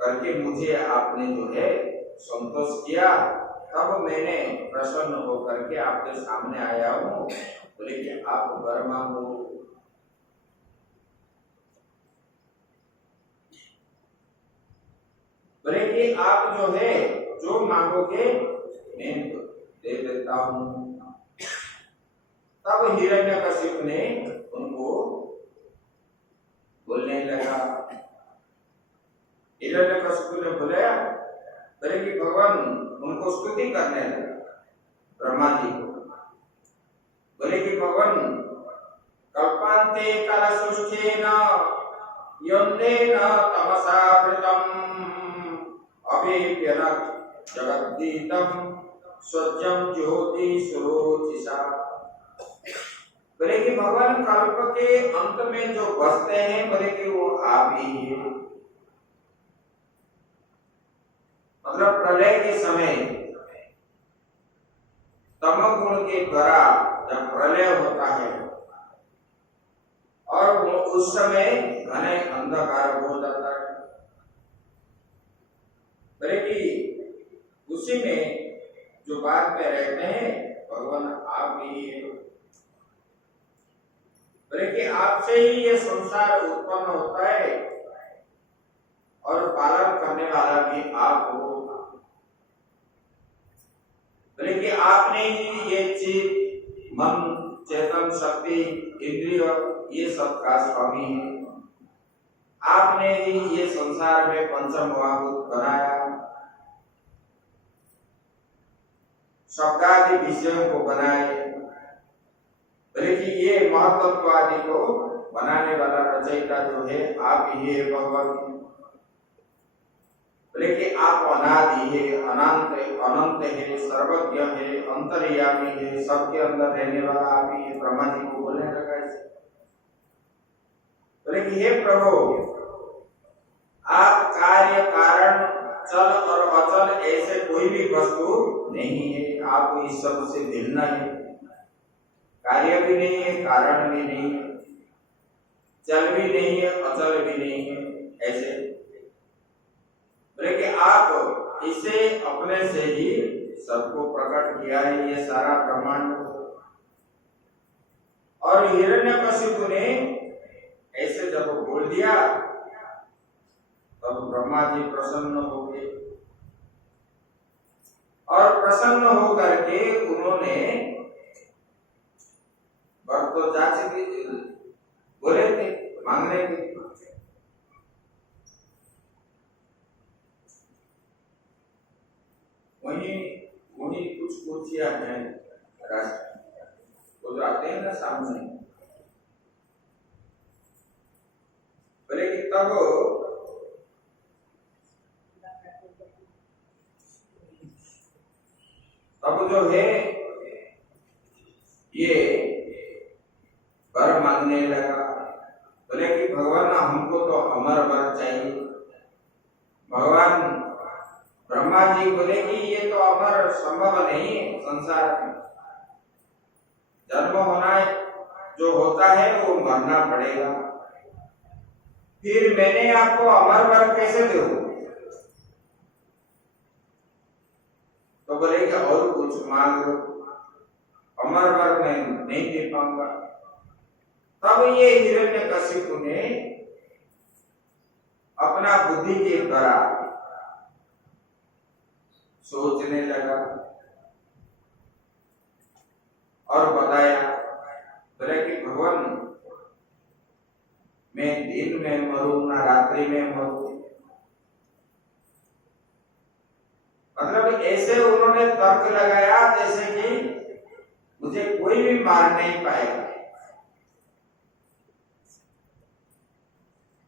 करके मुझे आपने जो है संतोष किया, तब मैंने प्रसन्न होकर के आपके सामने आया हूं। बोले कि आप वर मांगो। बोले कि आप जो है जो मांगोगे मैं दे देता हूं। तब हिरण्यकशिपु ने उनको बोलने लगा, हिरण्यकशिपु ने बोला, बोले कि भगवान उनको स्तुति करने लगा ब्रह्मा जी को। बोले कि भगवान कल्पांते कालसृष्टेन यन्तेन तमसावृतम् अभिव्यन जगद्दीतम स्वज्जम ज्योति सुरोचिषा। बोले कि भगवान कल्प के अंत में जो बसते हैं, बोले कि वो आप ही है। मतलब प्रलय के समय तमोगुण के द्वारा जब प्रलय होता है और वो उस समय घने अंधकार हो जाता है, बोले कि उसी में जो बाद में रहते हैं भगवान आप ही है। बोले कि आपसे ही ये संसार उत्पन्न होता है और पालन करने वाला भी आप हो। बोले कि आपने ही ये चित्त, मन, चेतन, शक्ति, इंद्रिय ये सब का स्वामी है। आपने ही ये संसार में पंच महाभूत बनाया, शब्दादि विषयों को बनाए। बोले कि ये महत्त्ववादी को बनाने वाला रचयिता जो है आप ही है भगवान। बोले कि आप अनादि है, अनंत है, सर्वज्ञ है, अंतर्यामी है, सबके अंदर रहने वाला आप ही है। ब्रह्मा जी को बोलने लगा ऐसे। बोले कि हे प्रभु, आप कार्य कारण चल और अचल ऐसे कोई भी वस्तु नहीं है, आप इस सब से भिन्न है, कार्य भी नहीं है, कारण भी नहीं है, चल भी नहीं है, अचल भी नहीं है। ऐसे बोले कि आप इसे अपने से ही सबको प्रकट किया है, ये सारा ब्रह्मांड। और हिरण्यकशिपु ने ऐसे जब बोल दिया तब ब्रह्मा जी प्रसन्न हो गए और प्रसन्न होकर के उन्होंने वर तो जांच बोले थे मांगने के, वही कुछ कुर्सियां हैं गुजराते हैं ना सामने। बोले कि तब जो है ये वर मांगने लगा। बोले कि भगवान हमको तो अमर वर चाहिए। भगवान ब्रह्मा जी बोले कि ये तो अमर संभव नहीं है, संसार में जन्म होना जो होता है वो मरना पड़ेगा, फिर मैंने आपको अमर वर कैसे दूं? तो बोले कि और कुछ मांग लो, अमर वर मैं नहीं दे पाऊंगा। तब ये हिरण्यकशिपु ने अपना बुद्धि के द्वारा सोचने लगा और बताया। बोले कि भगवान मैं दिन में मरूं ना रात्रि में मरूं, मतलब ऐसे उन्होंने तर्क लगाया जैसे कि मुझे कोई भी मार नहीं पाएगा।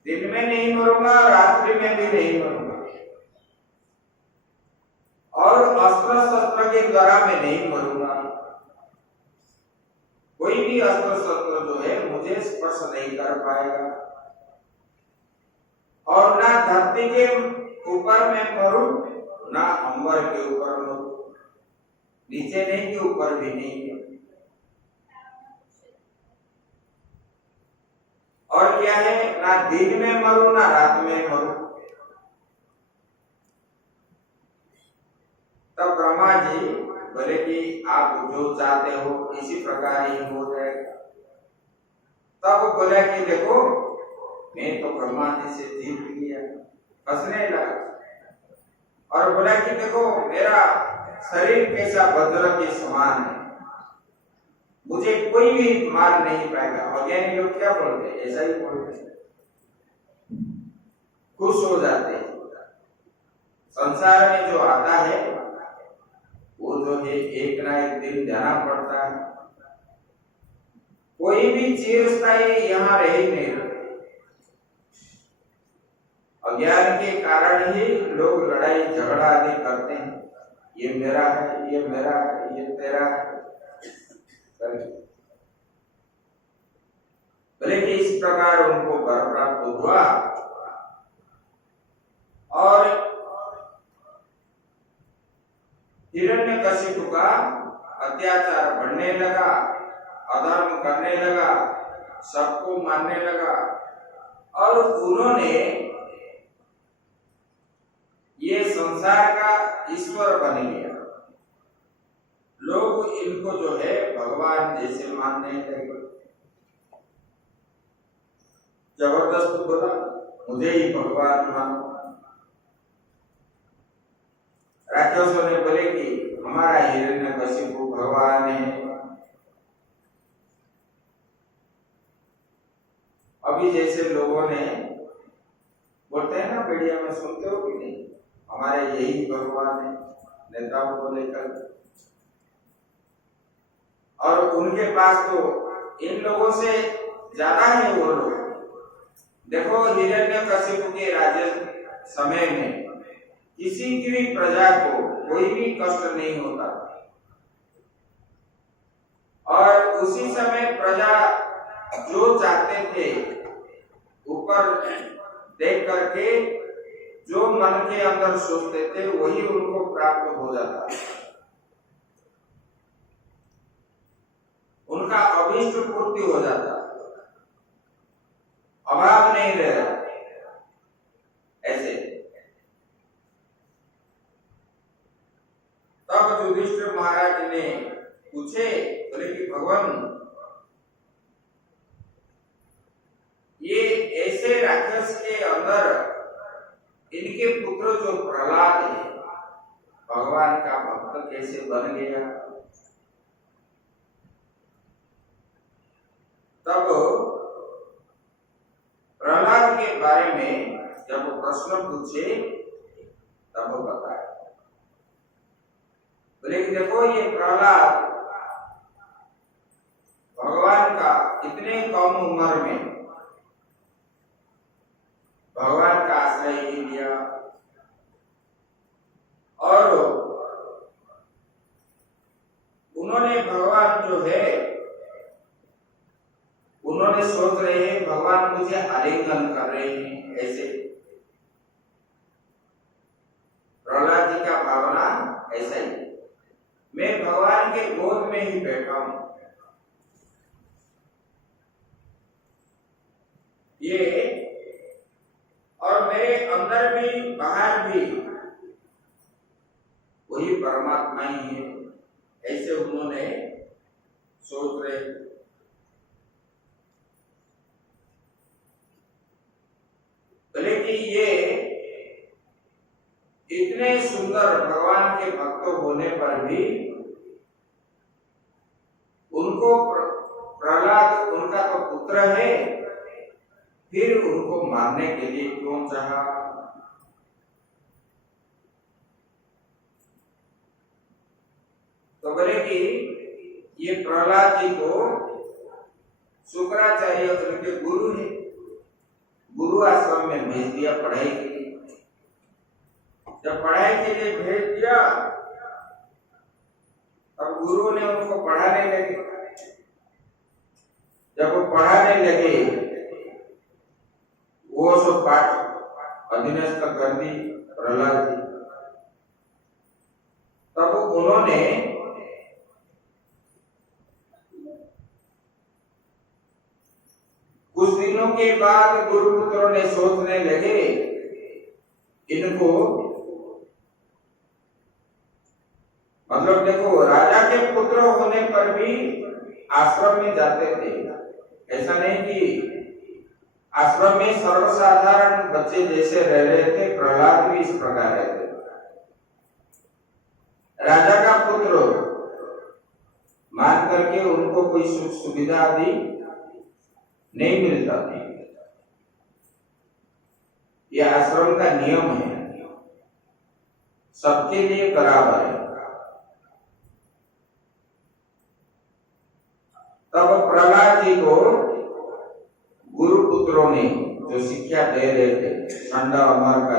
दिन में नहीं मरूंगा, रात्रि में भी नहीं मरूंगा, और अस्त्र शस्त्र के द्वारा मैं नहीं मरूंगा। कोई भी अस्त्र शस्त्र जो है मुझे स्पर्श नहीं कर पाएगा, और ना धरती के ऊपर मैं मरूं, ना अंबर के ऊपर मरूं, नीचे नहीं कि ऊपर भी नहीं। और क्या है, ना दिन में मरूं ना रात में मरूं। तब ब्रह्मा जी बोले कि आप जो चाहते हो इसी प्रकार ही हो जाएगा। तब बोला कि देखो मैं तो ब्रह्मा जी से जीत गया, हंसने लगा और बोला कि देखो मेरा शरीर कैसा वज्र के समान है, मुझे कोई भी मार नहीं पाएगा। अज्ञानी लोग क्या बोलते हैं, ऐसा ही बोलते हैं, खुश हो जाते हैं। संसार में जो आता है वो जो है एक ना एक दिन जाना पड़ता है। कोई भी चिरस्थायी यहाँ रह नहीं रहे। अज्ञान के कारण ही लोग लड़ाई झगड़ा आदि करते हैं, ये मेरा है, ये मेरा है, ये तेरा है। भले कि इस प्रकार उनको वर प्राप्त हुआ और हिरण्यकशिपु का अत्याचार बढ़ने लगा, अधर्म करने लगा, सबको मारने लगा, और उन्होंने ये संसार का ईश्वर बन गया। लोग इनको जो है भगवान जैसे मानने लगे। जबरदस्त बोला मुझे ही भगवान मानो। राक्षसों ने बोले कि हमारा हिरण्यकशिपु भगवान है। अभी जैसे लोगों ने बोलते हैं ना, मीडिया में सुनते हो कि नहीं, हमारे यही भगवान है, नेताओं को लेकर। और उनके पास तो इन लोगों से ज्यादा है वो लोग। देखो हिरण्यकशिपु के राज्य समय में किसी की भी प्रजा को कोई भी कष्ट नहीं होता, और उसी समय प्रजा जो चाहते थे ऊपर देख करके जो मन के अंदर सोचते थे वही उनको प्राप्त हो जाता, उनका अभीष्ट पूर्ति हो जाता, अभाव नहीं रहा। ऐसे तब युधिष्ठिर महाराज ने पूछे, बोले कि भगवान ये ऐसे राक्षस के अंदर इनके पुत्र जो प्रहलाद है भगवान का भक्त कैसे बन गया। तब प्रहलाद के बारे में जब प्रश्न पूछे तब बताया, बोले कि देखो ये प्रहलाद भगवान का इतने कम उम्र में भगवान का आश्रय ही लिया, और उन्होंने भगवान जो है उन्होंने सोच रहे हैं भगवान मुझे आलिंगन कर रहे हैं। ऐसे प्रहलाद जी का भावना ऐसा ही, मैं भगवान के गोद में ही बैठा हूं। ये और मेरे अंदर भी बाहर भी वही परमात्मा ही है, ऐसे उन्होंने सोच रहे। बोले कि ये इतने सुंदर भगवान के भक्त होने पर भी उनको प्रहलाद उनका तो पुत्र है, फिर उनको मारने के लिए क्यों चाहा। तो बोले कि ये प्रहलाद जी को शुक्राचार्य उनके गुरु है, गुरु आश्रम में भेज दिया पढ़ाई के लिए। जब पढ़ाई के लिए भेज दिया, तब गुरु ने उनको पढ़ाने लगे। जब वो पढ़ाने लगे, वो सब पाठ अधीनस्थ कर दी प्रहलाद जी। तब उन्होंने कुछ दिनों के बाद गुरुपुत्रों ने सोचने लगे, इनको मतलब देखो, राजा के पुत्र होने पर भी आश्रम में जाते थे। ऐसा नहीं कि आश्रम में सर्वसाधारण बच्चे जैसे रह रहे थे, प्रहलाद भी इस प्रकार रहते थे। राजा का पुत्र मान करके उनको कोई सुख सुविधा आदि नहीं मिलता था। यह आश्रम का नियम है, सबके लिए बराबर है। तब प्रहलाद जी को गुरुपुत्रों ने जो शिक्षा दे रहे थे, ठंडा अमर का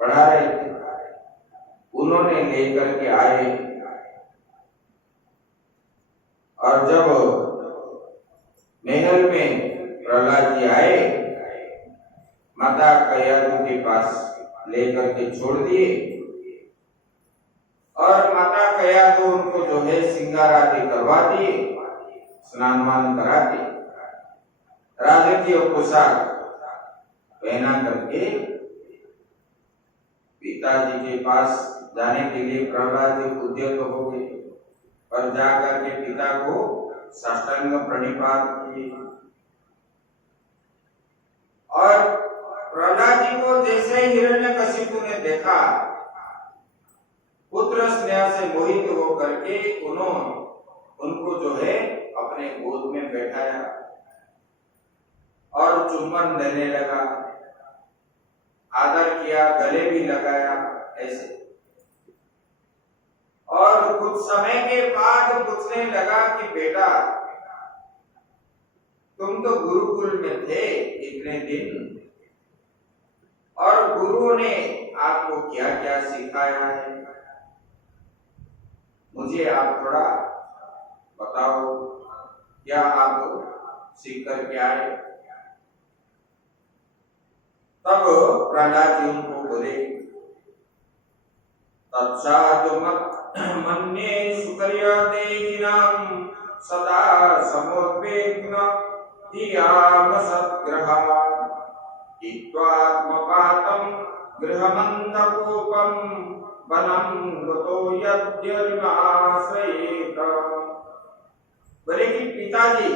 पढ़ा रहे थे, उन्होंने लेकर के आए। और जब महल में प्रहलाद जी आए, माता कयाधु के पास लेकर के छोड़ दिए। और माता कयाधु उनको जो है श्रृंगार आदि करवा दिए, स्नान मान करा दिए, राजकीय पोशाक पहना करके पिताजी के पास जाने के लिए प्रहलाद जी उद्यत हो गए और जाकर के पिता को साष्टांग प्रणिपात किए। और प्रहलाद जी को जैसे हिरण्यकशिपु ने देखा, पुत्र स्नेह से मोहित होकर के उनको जो है अपने गोद में बैठाया और चुम्बन देने लगा, आदर किया, गले भी लगाया ऐसे। और कुछ समय के बाद पूछने लगा कि बेटा, तुम तो गुरुकुल में थे इतने दिन, और गुरु ने आपको क्या क्या सिखाया है, मुझे आप थोड़ा बताओ, क्या आप सीख कर के आए? तब प्रहलाद जी उनको बोले, तत्साधु मन्ये सुकर्यादेहिनां सदा समुद्विग्न धियाम सद्ग्रहात् हित्वात्मपातं गृहमन्धकूपं वनं गतो यद्यरिमाश्रयेत। बोले कि पिताजी,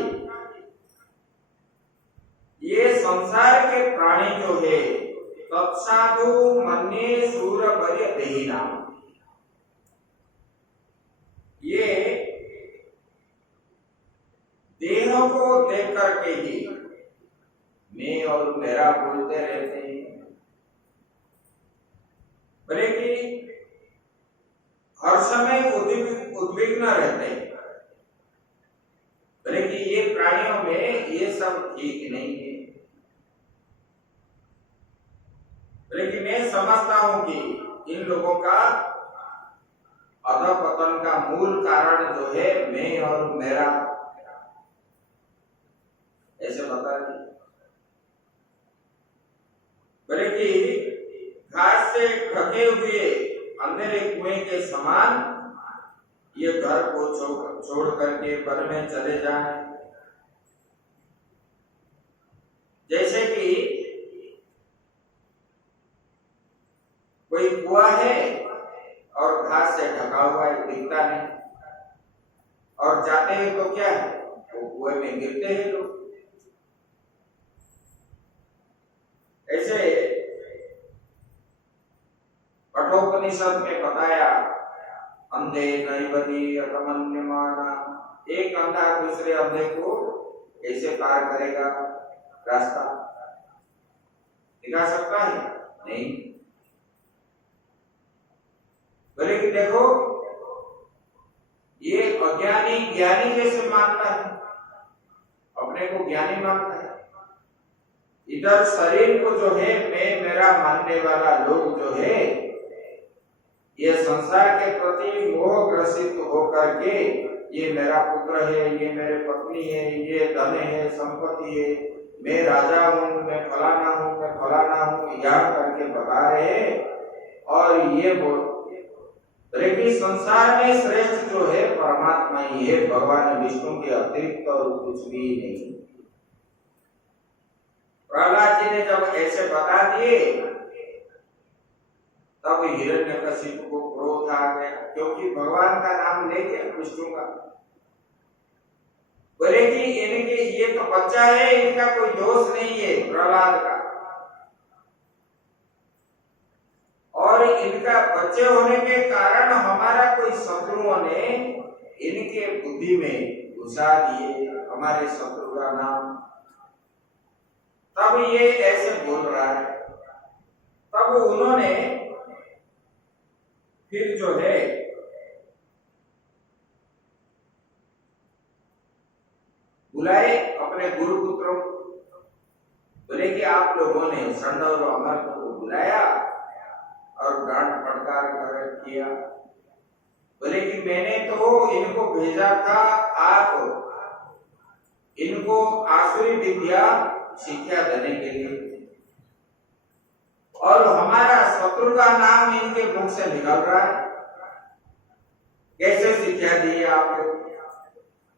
ये संसार के प्राणी जो है, तत्साधु मन्ये सूरवर्य देहिनां, ये देह को देख करके ही मैं और मेरा बोलते रहते हैं। बोले कि हर समय उद्विग्न रहते हैं। बोले कि ये प्राणियों में ये सब ठीक नहीं है। बोले कि मैं समझता हूं कि इन लोगों का अधपतन का मूल कारण जो है मैं और मेरा, ऐसे बता दिए। बोले कि घास से ढके हुए अंधेरे कुएं के समान ये घर को छोड़ करके वन में चले जाएं। जैसे कि कोई कुआं है और घास से ढका हुआ है, दिखता नहीं, और जाते हैं तो क्या है, वो कुएं में गिरते हैं लोग। ऐसे कठोपनिषद में बताया, अंधे नैवदी अतमन्यमाना, एक अंधा दूसरे अंधे को कैसे पार करेगा रास्ता, दिखा सकता है? नहीं। बोले कि देखो, ये अज्ञानी ज्ञानी जैसे मानता है, अपने को ज्ञानी मानता है, इधर शरीर को जो है मैं मेरा मानने वाला लोग जो है ये संसार के प्रति मोह ग्रसित होकर के ये मेरा पुत्र है, ये मेरे पत्नी है, ये धन है, संपत्ति है, मैं राजा हूँ, मैं फलाना हूँ, मैं फलाना हूँ, यह करके बता रहे हैं। और ये बोल लेकिन संसार में श्रेष्ठ जो है परमात्मा ही है, भगवान विष्णु के अतिरिक्त और कुछ भी नहीं। प्रहलाद जी ने जब ऐसे बता दिए तब हिरण्यकशिपु को क्रोध आ गया, क्योंकि भगवान का नाम लेके विष्णु का बोले कि इनके ये तो बच्चा है, इनका कोई दोष नहीं है प्रहलाद का, और इनका बच्चे होने के कारण हमारा कोई शत्रुओं ने इनके बुद्धि में घुसा दिए हमारे शत्रु का नाम। तब ये ऐसे बोल रहा है। तब उन्होंने फिर जो है बुलाए अपने गुरुपुत्रों, बोले कि आप लोगों ने षंड और अमर को बुलाया और डांट फटकार कर किया। बोले कि मैंने तो इनको भेजा था आप इनको आसुरी विद्या शिक्षा देने के लिए, और हमारा शत्रु का नाम इनके मुख से निकल रहा है, कैसे शिक्षा दी आप लोग।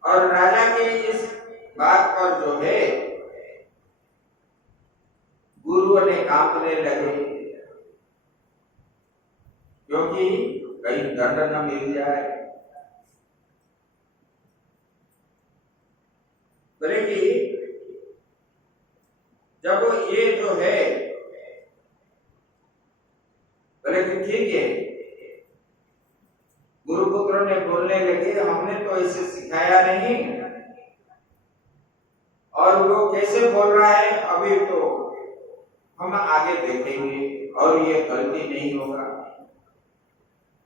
और राजा के इस बात पर जो है गुरुओं ने कांपने लगे, क्योंकि कहीं दंड न मिल जाए। बोले कि जब ये जो है बोले कि ठीक है, गुरुपुत्रों ने बोलने लगे हमने तो इसे सिखाया नहीं, और वो कैसे बोल रहा है अभी तो हम आगे देखेंगे और ये गलती नहीं होगा।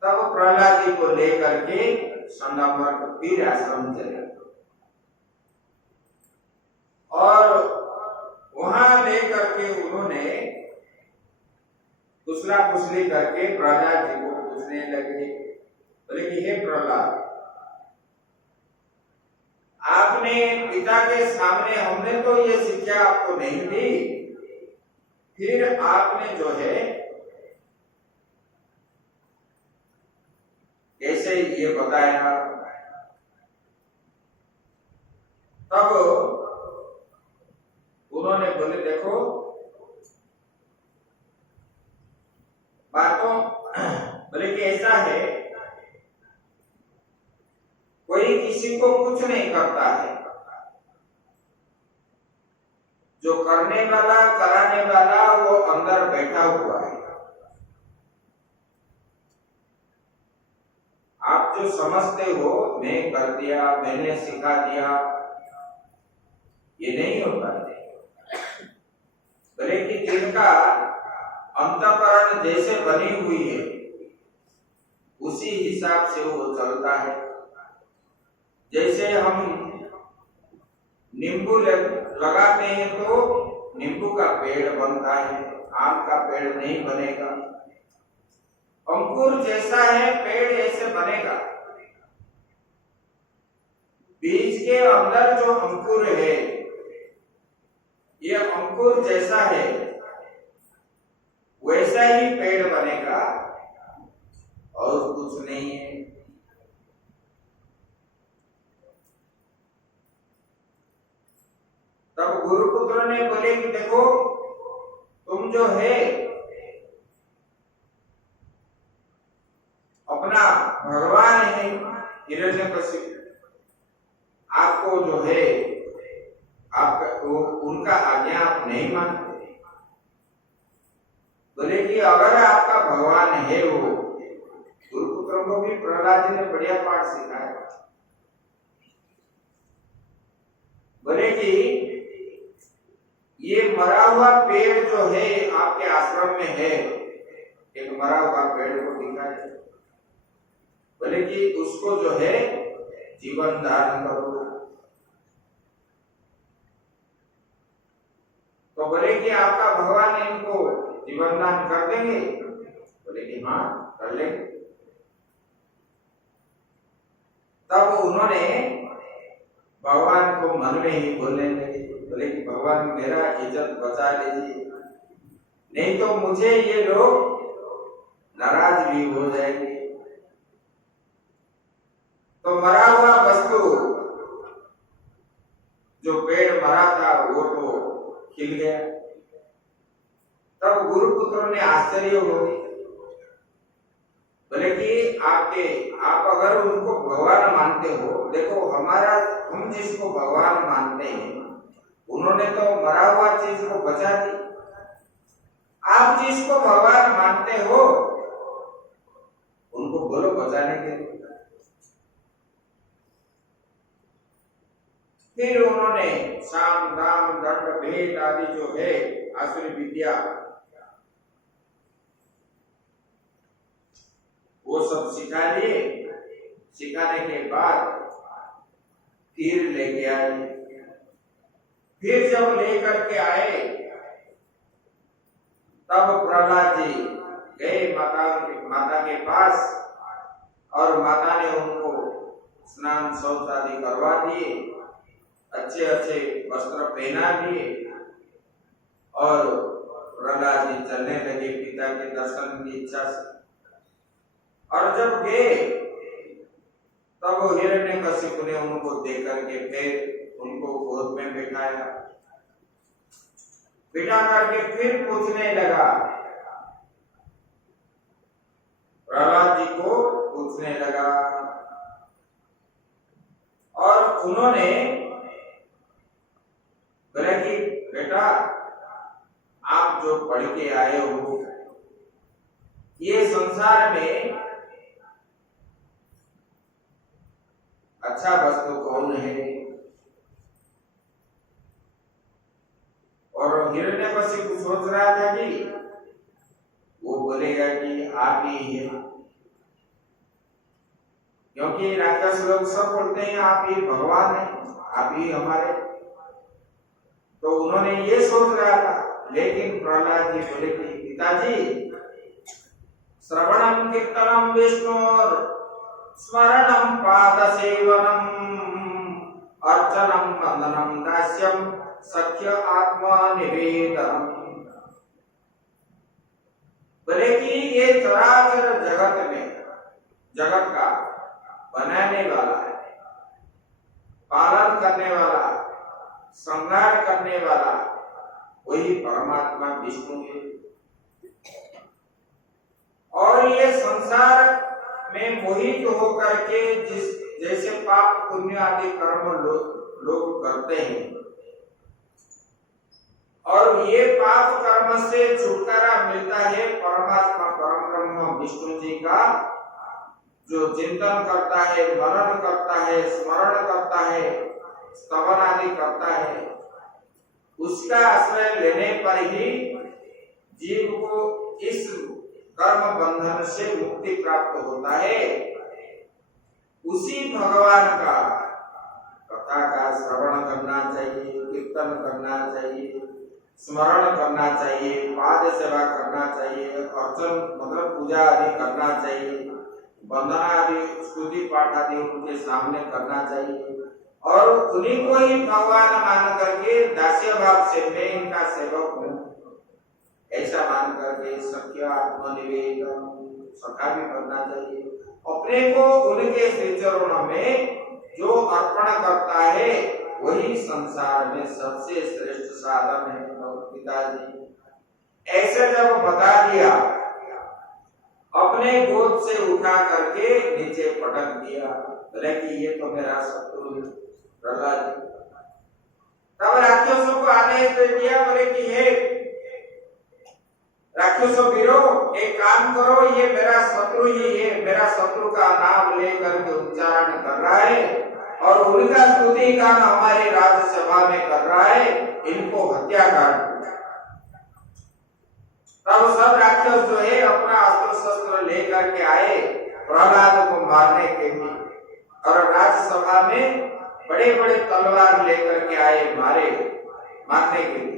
तब प्रहलाद जी को लेकर के संडामर फिर आश्रम चले, और वहां लेकर के उन्होंने कुशला कुशली करके प्रहलाद जी को पूछने लगे। बोले कि हे प्रहलाद, आपने पिता के सामने हमने तो ये शिक्षा आपको नहीं दी, फिर आपने जो है कैसे ये बताया। तब उन्होंने बोले देखो बातों, बोले कि ऐसा है कोई किसी को कुछ नहीं करता है, जो करने वाला कराने वाला वो अंदर बैठा हुआ है। आप जो समझते हो मैं कर दिया, मैंने सिखा दिया, ये नहीं होता है। बोले कि जिनका अंतःकरण जैसे बनी हुई है उसी हिसाब से वो चलता है। जैसे हम नींबू लगाते हैं तो नींबू का पेड़ बनता है, आम का पेड़ नहीं बनेगा। अंकुर जैसा है पेड़ ऐसे बनेगा। बीज के अंदर जो अंकुर है ये अंकुर जैसा है वैसा ही पेड़ बनेगा और कुछ नहीं है। तब गुरुपुत्र ने बोले कि देखो तुम जो है अपना भगवान है हिरण्यकशिपु, आपको जो है आपका उनका आज्ञा आप नहीं मानते। बोले कि अगर आपका भगवान है वो, गुरुपुत्रों को भी प्रहलाद जी ने बढ़िया पाठ सिखाया। बोले कि ये मरा हुआ पेड़ जो है आपके आश्रम में है, एक मरा हुआ पेड़ को दिखाए। बोले कि उसको जो है जीवन धारण करो। तो बोले कि आपका भगवान इनको जीवन दान कर देंगे? बोले कि हाँ कर लेंगे। तब उन्होंने भगवान को मन में ही बोलने लगे, बोले कि भगवान मेरा इज्जत बचा लीजिए, नहीं तो मुझे ये लोग नाराज भी हो जाएंगे। तो मरा हुआ वस्तु, जो पेड़ मरा था वो तो खिल गया। तब गुरुपुत्रों ने आश्चर्य हो गए, बोले कि आप अगर उनको भगवान मानते हो, देखो हम जिसको भगवान मानते हैं उन्होंने तो मरा हुआ चीज को बचा दी, आप जिसको भगवान मानते हो उनको बोलो बचाने के लिए। फिर उन्होंने साम दाम दंड भेद आदि जो है आसुरी विद्या वो सब सिखा लिए। सिखाने के बाद फिर लेके आए। फिर जब लेकर के आए तब प्रहलाद जी गए माता के पास, और माता ने उनको स्नान शौच आदि करवा दिए, अच्छे अच्छे वस्त्र पहना दिए, और प्रहलाद जी चलने लगे पिता के दर्शन की इच्छा से। और जब गए तब हिरण्यकशिपु ने उनको देख करके फिर उनको गोद में बिठा करके फिर पूछने लगा, प्रहलाद जी को पूछने लगा, और उन्होंने बोला कि बेटा आप जो पढ़ के आए हो, ये संसार में अच्छा वस्तु कौन है? और हिरण्यकशिपु सोच रहा था कि वो बोलेगा कि आप ही है, क्योंकि राक्षस लोग सब बोलते हैं आप ही भगवान है, आप ही हमारे। तो उन्होंने ये सोच रहा था, लेकिन प्रहलाद जी बोले कि पिताजी श्रवणम कीर्तनम विष्णुर स्मरणम पाद सेवनम अर्चनम वंदनम दास्यम सख्य आत्मा निवेदनम। बोले कि ये चराचर जगत का बनाने वाला है, पालन करने वाला, संहार करने वाला वही परमात्मा विष्णु है। और ये संसार में मोहित होकर के जैसे पाप पुण्य आदि कर्म लोग करते हैं, और ये पाप कर्म से छुटकारा मिलता है परमात्मा परम ब्रह्म विष्णु जी का, जो चिंतन करता है, मनन करता है, स्मरण करता है, स्तवन आदि करता है, उसका आश्रय लेने पर ही जीव को इस कर्म बंधन से मुक्ति प्राप्त होता है। उसी भगवान का कथा का श्रवण करना चाहिए, कीर्तन करना चाहिए, स्मरण करना चाहिए, पाद सेवा करना चाहिए, अर्चन मतलब पूजा आदि करना चाहिए, वंदना आदि स्तुति पाठ आदि उनके सामने करना चाहिए, और उन्हीं को ही भगवान मान करके दास्य भाव से मैं इनका सेवक हूँ ऐसा मान करके सख्य आत्मनिवेदन सखा भी करना चाहिए। अपने को उनके श्री चरणों में जो अर्पण करता है वही संसार में सबसे श्रेष्ठ साधन है। पिताजी ऐसे जब बता दिया, अपने गोद से उठा करके नीचे पटक दिया, बोले कि ये तो मेरा शत्रु है प्रहलाद। तब राक्षसों को आदेश दे दिया, बोले कि हे राक्षसों वीरो, एक काम करो, ये मेरा शत्रु ही है, मेरा शत्रु का नाम लेकर के उच्चारण कर रहा है और उनका स्तुति गान हमारे राज्यसभा में कर रहा है, इनको हत्या कर। तब सब राक्षस जो है अपना अस्त्र शस्त्र लेकर के आए प्रहलाद को मारने के लिए, और राज्यसभा में बड़े बड़े तलवार लेकर के आए मारने के लिए।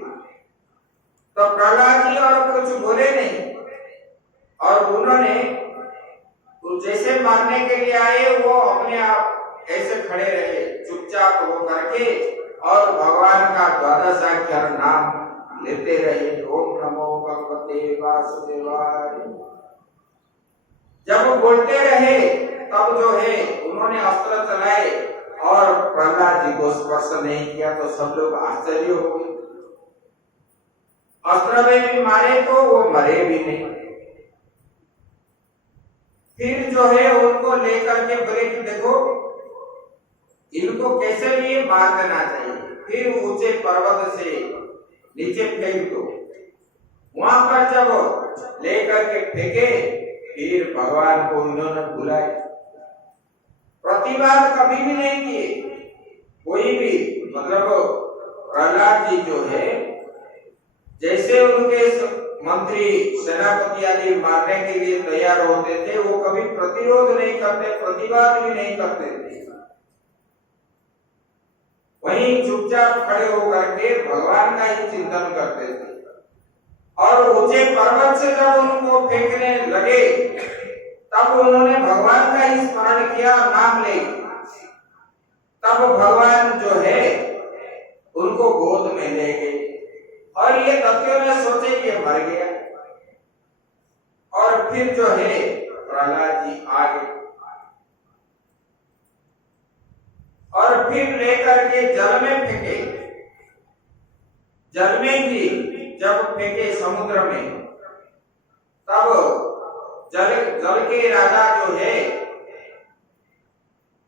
तो प्रहलाद जी और कुछ बोले नहीं, और उन्होंने जैसे मारने के लिए आए वो अपने आप ऐसे खड़े रहे चुपचाप हो करके, और भगवान का द्वादशाक्षर नाम लेते रहे, ओम नमो भगवते वासुदेवाय। जब वो बोलते रहे तब जो है उन्होंने अस्त्र चलाए और प्रहलाद जी को स्पर्श नहीं किया, तो सब लोग आश्चर्य हो गए। अस्त्र में भी मारे तो वो मरे भी नहीं। फिर जो है उनको लेकर के बोले कि देखो इनको कैसे भी मार देना चाहिए, फिर ऊंचे पर्वत से नीचे फेंक दो। वहां पर जब लेकर के फेंके, फिर भगवान को इन्होंने बुलाया। प्रतिवाद कभी भी नहीं किए कोई भी, मतलब प्रहलाद जी जो है जैसे उनके मंत्री सेनापति आदि मारने के लिए तैयार होते थे, वो कभी प्रतिरोध नहीं करते, प्रतिवाद भी नहीं करते थे। वहीं चुपचाप खड़े होकर के भगवान का ही चिंतन करते थे। और ऊंचे पर्वत से जब उनको फेंकने लगे तब उन्होंने भगवान का ही स्मरण किया, नाम ले। तब भगवान जो है उनको गोद में ले गए, और ये तथ्यों ने सोचे कि मर गया। और फिर जो है प्रहलाद जी आ गए, और फिर लेकर के जल में फेंके। जल में भी जब फेंके समुद्र में, तब जल के राजा जो है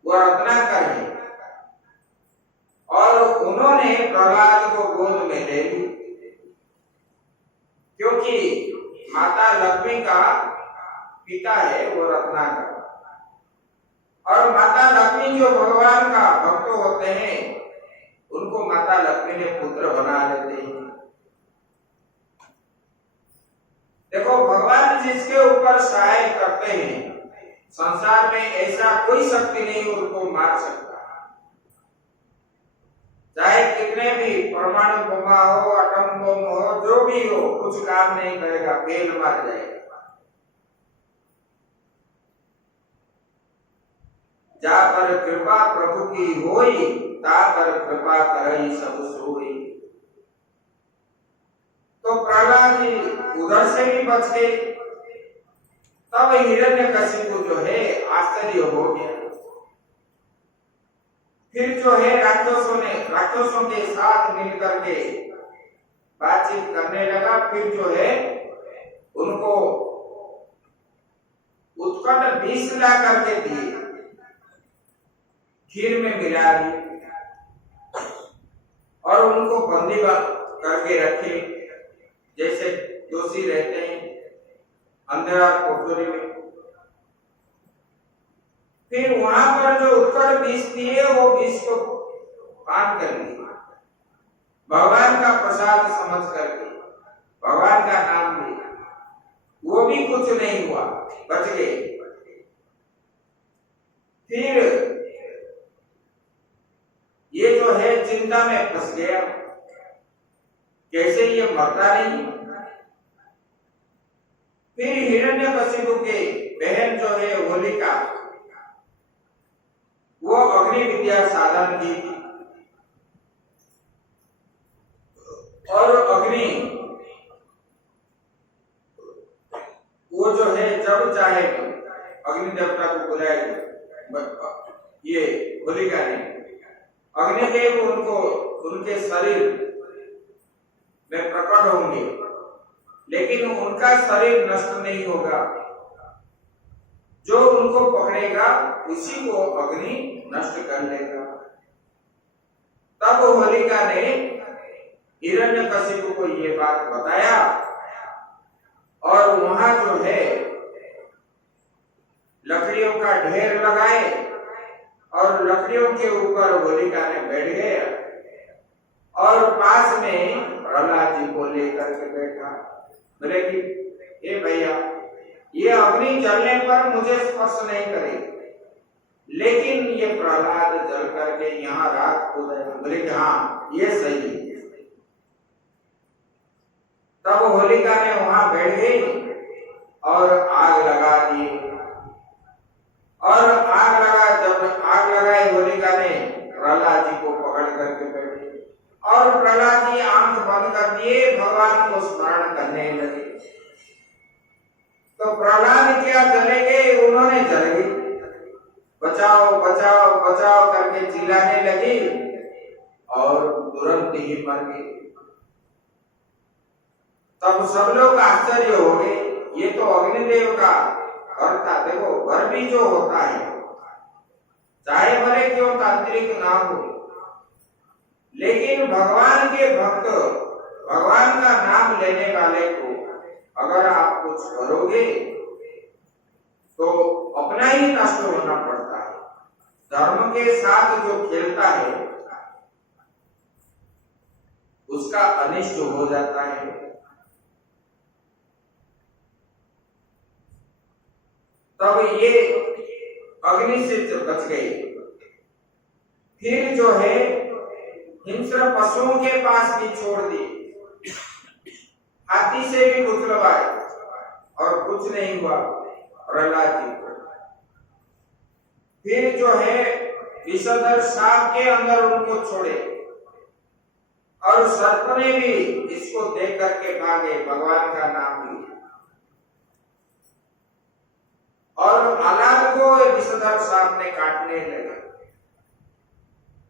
वो रत्नाकर है, और उन्होंने प्रहलाद को गोद में ले ली, क्योंकि माता लक्ष्मी का पिता है वो रत्नाकर, और माता लक्ष्मी जो भगवान का भक्त होते हैं उनको माता लक्ष्मी ने पुत्र बना लेते हैं। देखो भगवान जिसके ऊपर सहाय करते हैं, संसार में ऐसा कोई शक्ति नहीं उनको मार सकता। चाहे कितने भी परमाणु बम हो, एटम बम हो, जो भी हो, कुछ काम नहीं करेगा, फेल मार जाएगा। जा पर कृपा प्रभु की होई, ता पर कृपा करई सब सोई। तो प्रहलाद जी उधर से भी बच गए। तब हिरण्यकशिपु जो है आश्चर्य हो गया। फिर जो है राक्षसों के साथ मिलकर के बातचीत करने लगा। फिर जो है उनको उत्कट विष ला करके दिए, खीर में मिला दी, और उनको बंदी करके रखे जैसे दोषी रहते हैं अंधेरा कोठरी में। फिर वहां पर जो उत्कट विष दिए वो विष को पान कर लिया, भगवान का प्रसाद समझ करके भगवान का नाम लिया, वो भी कुछ नहीं हुआ, बच गए। फिर ये जो है चिंता में फंस गया, कैसे ये मरता नहीं। फिर हिरण्यकशिपु के बहन जो है होलिका, वो अग्नि विद्या साधन की, और अग्नि वो जो है जब चाहे अग्नि देवता को बुलाएगी। ये होलिका ने अग्निदेव उनको उनके शरीर में प्रकट होंगे, लेकिन उनका शरीर नष्ट नहीं होगा। जो उनको पकड़ेगा उसी को अग्नि नष्ट कर लेगा। तब होलिका ने हिरण्यकशिपु को ये बात बताया, और वहां जो है लकड़ियों का ढेर लगाए, और लकड़ियों के ऊपर होलिका ने बैठ गया, और पास में प्रहलाद जी को लेकर के बैठा। बोले कि ए भैया, ये अग्नि जलने पर मुझे स्पर्श नहीं करे, लेकिन ये प्रहलाद जल करके यहाँ राख हो जाए। बोले कि हाँ ये सही है। तब होलिका ने वहां बैठ गई और आग लगा दी। और जब आग लगाई होलिका ने, प्रहलाद जी को पकड़ करके बैठी और प्रहलाद जी आंख बंद कर दिए, भगवान को स्मरण करने लगे। तो प्रहलाद क्या चले गए, उन्होंने जल गई, बचाओ बचाओ बचाओ करके चिल्लाने लगी और तुरंत ही मर गई। तब सब लोग आश्चर्य हो गए, ये तो अग्निदेव का वर था। देखो, वर भी जो होता है, चाहे भले क्यों तांत्रिक ना हो, लेकिन भगवान के भक्त, भगवान का नाम लेने वाले को अगर आप कुछ करोगे तो अपना ही नष्ट होना पड़ता है। धर्म के साथ जो खेलता है उसका अनिष्ट हो जाता है। तब ये अग्नि से बच गए। फिर जो है हिंस्र पशुओं के पास भी छोड़ दी, हाथी से भी कुचलवाए और कुछ नहीं हुआ प्रहलाद जी को। फिर जो है विषधर सांप के अंदर उनको छोड़े और सर्प ने भी इसको देख करके भागे, भगवान का नाम लिया। और आलाद को विषधर सांप ने काटने लगा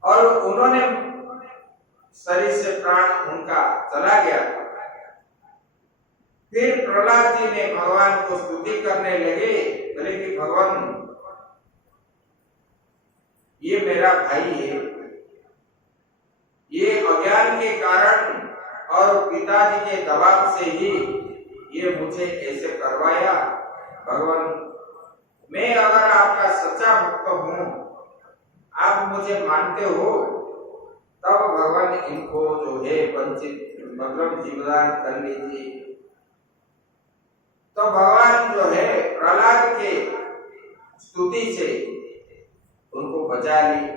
और उन्होंने शरीर से प्राण उनका चला गया। फिर प्रहलाद जी ने भगवान को स्तुति करने लगे, बोले कि भगवान ये मेरा भाई है, ये अज्ञान के कारण और पिताजी के दबाव से ही ये मुझे ऐसे करवाया। भगवान, मैं अगर आपका सच्चा भक्त हूँ, आप मुझे मानते हो, तब भगवान इनको जो है वंचित मतलब जीवदान कर लीजिए। तो भगवान जो है प्रहलाद के स्तुति से उनको बचा लिए।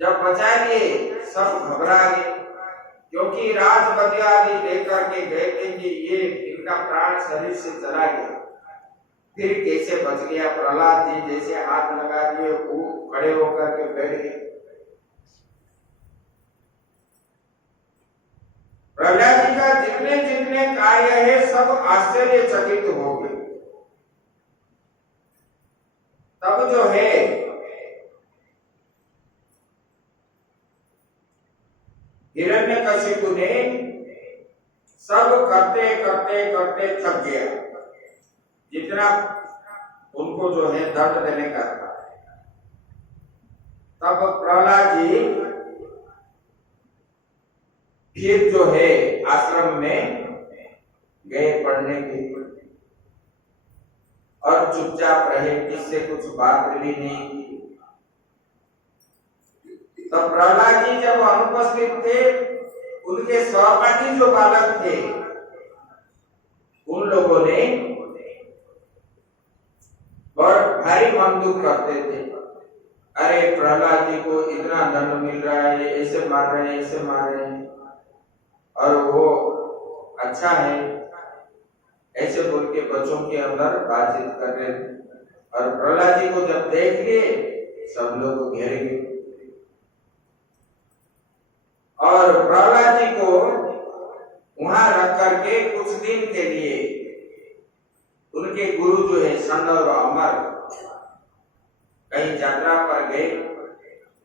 जब बचा लिए सब घबरा गए, क्योंकि राजगद्दी आदि लेकर के गए थे कि ये इनका प्राण शरीर से चला गया, फिर कैसे बच गया। प्रहलाद जी जैसे हाथ लगा दिए, वो खड़े होकर के बैठ गए। प्रहलाद जी का जितने जितने कार्य है सब आश्चर्यचकित हो गए। तब जो है हिरण्यकशिपु ने सब करते करते करते थक गया, जितना उनको जो है दर्द देने का था। तब प्रहलाद जी फिर जो है आश्रम में गए पढ़ने के लिए और चुपचाप रहे, किससे कुछ बात भी नहीं की। तब प्रहलाद जी जब अनुपस्थित थे, उनके सहपाठी जो बालक थे उन लोगों ने बहुत भारी मन दुख करते थे। अरे प्रहलाद जी को इतना दंड मिल रहा है, ऐसे मार रहे हैं, ऐसे मार रहे हैं, और वो अच्छा है, ऐसे बोल के बच्चों के अंदर बातचीत कर रहे थे। और प्रहलाद जी को जब देख लिए सब लोग घेर गए और प्रहलाद जी को वहां रख करके कुछ दिन के लिए उनके गुरु जो है षण्ड और अमर कहीं यात्रा पर गए।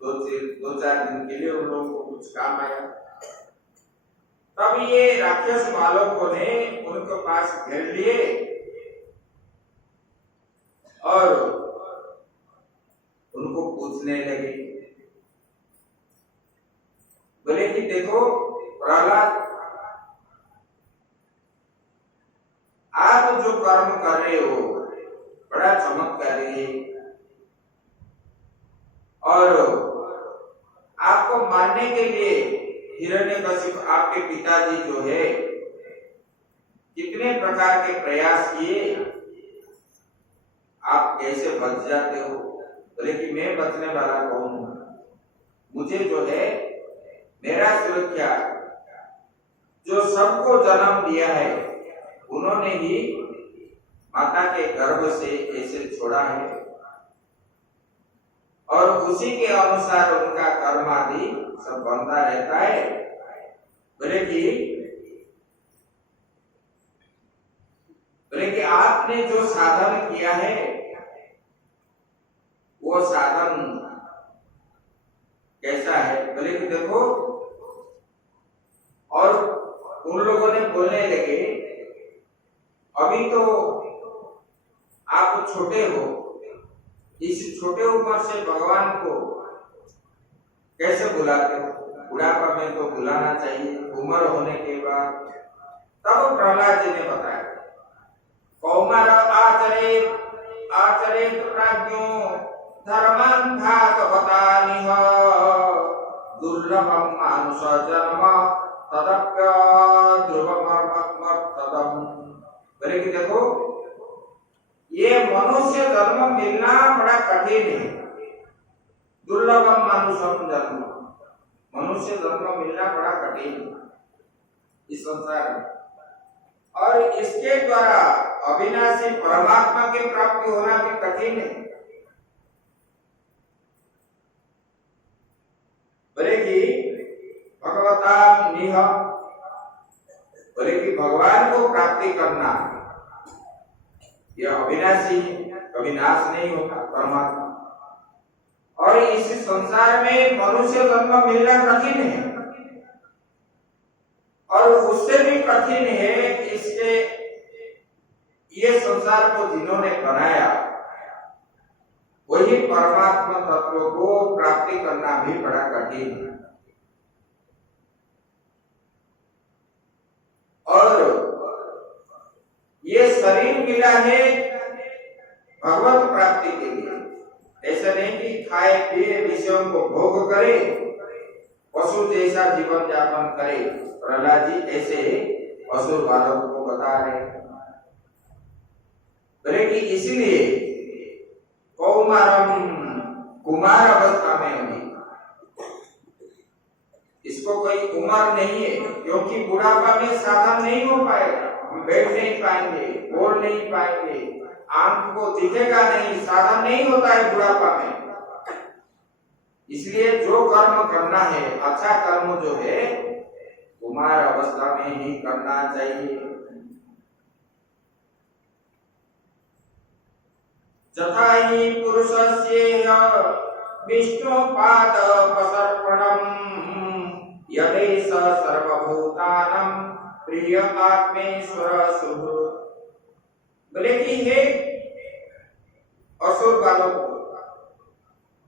दो चार दिन के लिए उन लोगों को कुछ काम आया। तब ये राक्षस बालकों ने उनके पास घेर लिए और उनको पूछने लगे, बोले कि देखो प्रहलाद, आप जो कर्म कर रहे हो बड़ा चमत्कारी है, और आपको मारने के लिए हिरण्यकशिपु आपके पिताजी जो है कितने प्रकार के प्रयास किए, आप कैसे बच जाते हो? बोले कि मैं बचने वाला कौन हूं, मुझे जो है मेरा सुरक्षा जो सबको जन्म दिया है उन्होंने ही माता के गर्भ से ऐसे छोड़ा है और उसी के अनुसार उनका कर्म आदि सब बनता रहता है। बोले कि आपने जो साधन किया है वो साधन कैसा है? बोले कि देखो, और उन लोगों ने बोलने लगे अभी तो आप छोटे हो, इस छोटे उम्र से भगवान को कैसे बुलाते हो? बुढ़ापा में तो बुलाना चाहिए, उम्र होने के बाद। तब प्रहलाद जी ने बताया कौमार आचरे प्राज्ञो धर्मं भागवतानिह दुर्लभम मानुष जन्म तदप्य ध्रुवमर्मर्तदम। बोले कि देखो, ये मनुष्य जन्म मिलना बड़ा कठिन है। दुर्लभम मानुषम जन्म, मनुष्य जन्म मिलना बड़ा कठिन है इस संसार में, और इसके द्वारा अविनाशी परमात्मा की प्राप्ति होना भी कठिन है। बोले कि भगवता निह, बोले कि भगवान को प्राप्ति करना यह अविनाशी, कभी नाश नहीं होता परमात्मा, और इस संसार में मनुष्य जन्म मिलना कठिन है, और उससे भी कठिन है इसके ये संसार को जिन्होंने बनाया वही परमात्मा तत्व को प्राप्ति करना भी बड़ा कठिन है। और ये शरीर मिला है भगवत प्राप्ति के लिए, ऐसा नहीं कि खाए पिए विषयों को भोग करे, पशु जैसा जीवन यापन करे। प्रहलाद जी ऐसे असुर बालक को बता रहे बोले कि इसलिए कौमारम, कुमार अवस्था में होगी, इसको कोई उम्र नहीं है, क्योंकि बुढ़ापा में साधन नहीं हो पाएगा, हम बैठ नहीं पाएंगे, बोल नहीं पाएंगे, आंख को दिखेगा नहीं, साधन नहीं होता है बुढ़ापा में। इसलिए जो कर्म करना है, अच्छा कर्म जो है कुमार अवस्था में ही करना चाहिए। जथा हि पुरुषस्येह विष्णु पाद पसर्पणम् यदेष सर्वभूतानां प्रिय आत्मेश्वर सुहृत्। बोले कि हे असुर बालक,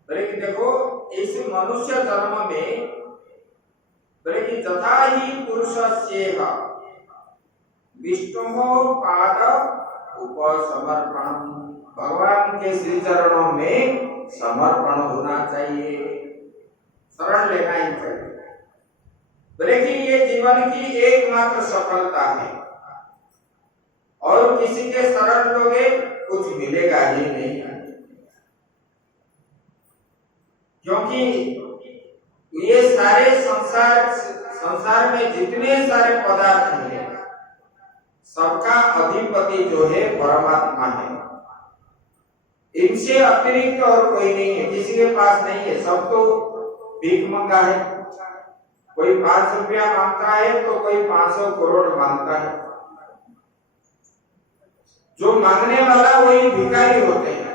बोले कि देखो, इस मनुष्य जन्म में बोले कि तथा ही पुरुषस्येह विष्णु पाद उपसमर्पणम्, भगवान के श्री चरणों में समर्पण होना चाहिए, शरण लेना ही चाहिए। बोले कि ये जीवन की एकमात्र सफलता है, और किसी के शरण लोगे कुछ मिलेगा ही नहीं, क्योंकि ये सारे संसार में जितने सारे पदार्थ हैं सबका अधिपति जो है परमात्मा है, इनसे अतिरिक्त और कोई नहीं है, किसी के पास नहीं है। सब तो भीख मंगा है, कोई 5 रुपया मांगता है तो कोई 500 करोड़ मांगता है। जो मांगने वाला वही भिखारी होते हैं,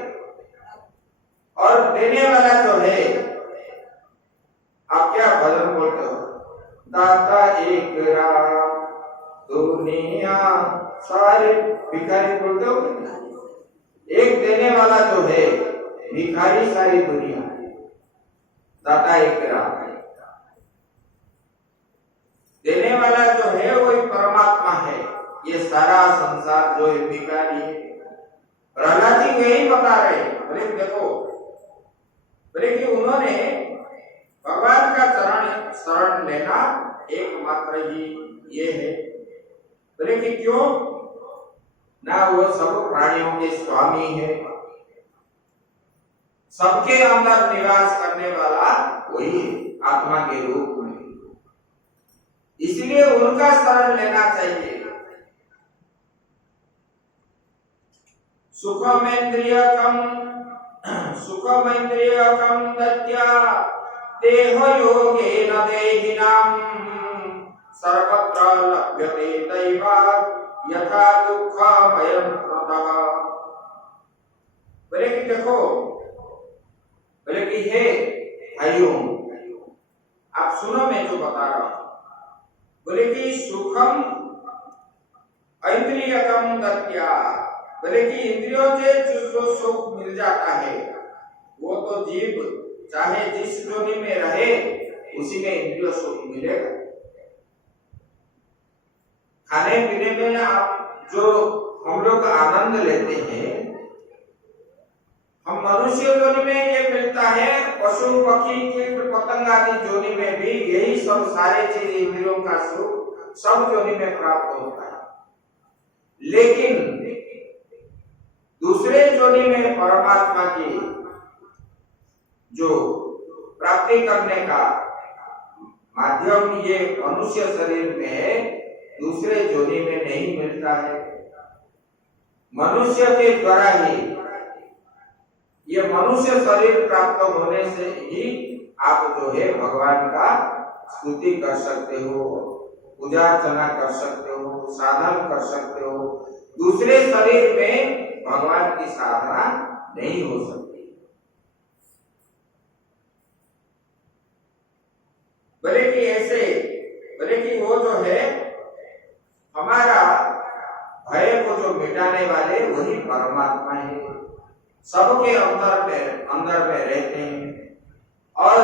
और देने वाला जो है, आप क्या भजन बोलते हो? दाता एक राम दुनिया सारे भिखारी बोलते हो। एक देने वाला जो है भिखारी सारी दुनिया, दाता एक राम। देने वाला जो है वही परमात्मा है, ये सारा संसार जो है भिखारी है। प्रहलाद जी यही बता रहे, बोले देखो, बोले कि उन्होंने भगवान का शरण लेना एकमात्र ही ये है। बोले कि क्यों? ना वो सब प्राणियों के स्वामी है, सबके अंदर निवास करने वाला वही आत्मा के रूप में, इसलिए उनका शरण लेना चाहिए। सुखमेन्द्रियकम दत्या देह योगेन देहिनां सर्वत्र लभ्यते दैवात् यथा दुःखमयं ततः। बोले कि देखो, बोले कि हे भाइयों, आप सुनो मैं जो बता रहा हूं। बोले कि सुखम इंद्रियकम दत्या, बोले कि इंद्रियों से जो सुख मिल जाता है वो तो जीव चाहे जिस जोनी में रहे उसी में इंद्रियों सुख मिलेगा। खाने पीने में आप जो हम लोग आनंद लेते हैं, हम मनुष्य जोनी में ये मिलता है, पशु पक्षी कीट पतंग आदि जोनी में भी यही सब सारे चीज इंद्रियों का सुख सब जोनी में प्राप्त होता है। लेकिन दूसरे जोनी में परमात्मा की जो प्राप्ति करने का माध्यम ये मनुष्य शरीर में है, दूसरे जोनी में नहीं मिलता है। मनुष्य के द्वारा ही, ये मनुष्य शरीर प्राप्त होने से ही आप जो है भगवान का स्तुति कर सकते हो, पूजा अर्चना कर सकते हो, साधन कर सकते हो। दूसरे शरीर में भगवान की साधना नहीं हो सकती। बोले कि ऐसे, बोले कि वो जो है हमारा भय को जो मिटाने वाले वही परमात्मा है, सबके अंदर में रहते हैं और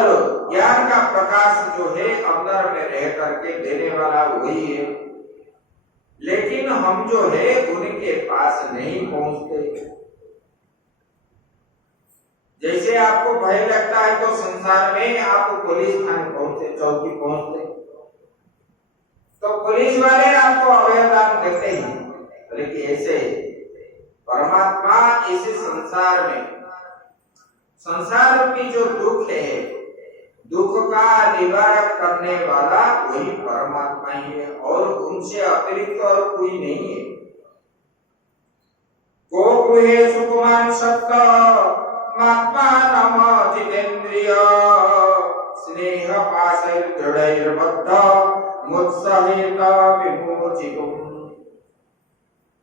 ज्ञान का प्रकाश जो है अंदर में रह करके देने वाला वही है। लेकिन हम जो है उनके पास नहीं पहुंचते। जैसे आपको भय लगता है तो संसार में आप पुलिस थाने पहुंचते, चौकी पहुंचते, तो पुलिस वाले आपको अभयदान देते हैं। लेकिन ऐसे परमात्मा इस संसार में, संसार की जो दुख है, दुख का निवारण करने वाला वही परमात्मा ही है और उनसे अतिरिक्त और कोई नहीं है। को गृहे सुकुमार सत्ता महात्मा नम जितेन्द्रिय स्नेह पाशै दृढ़ैर्बद्ध मुत्सहित विमोचितुम।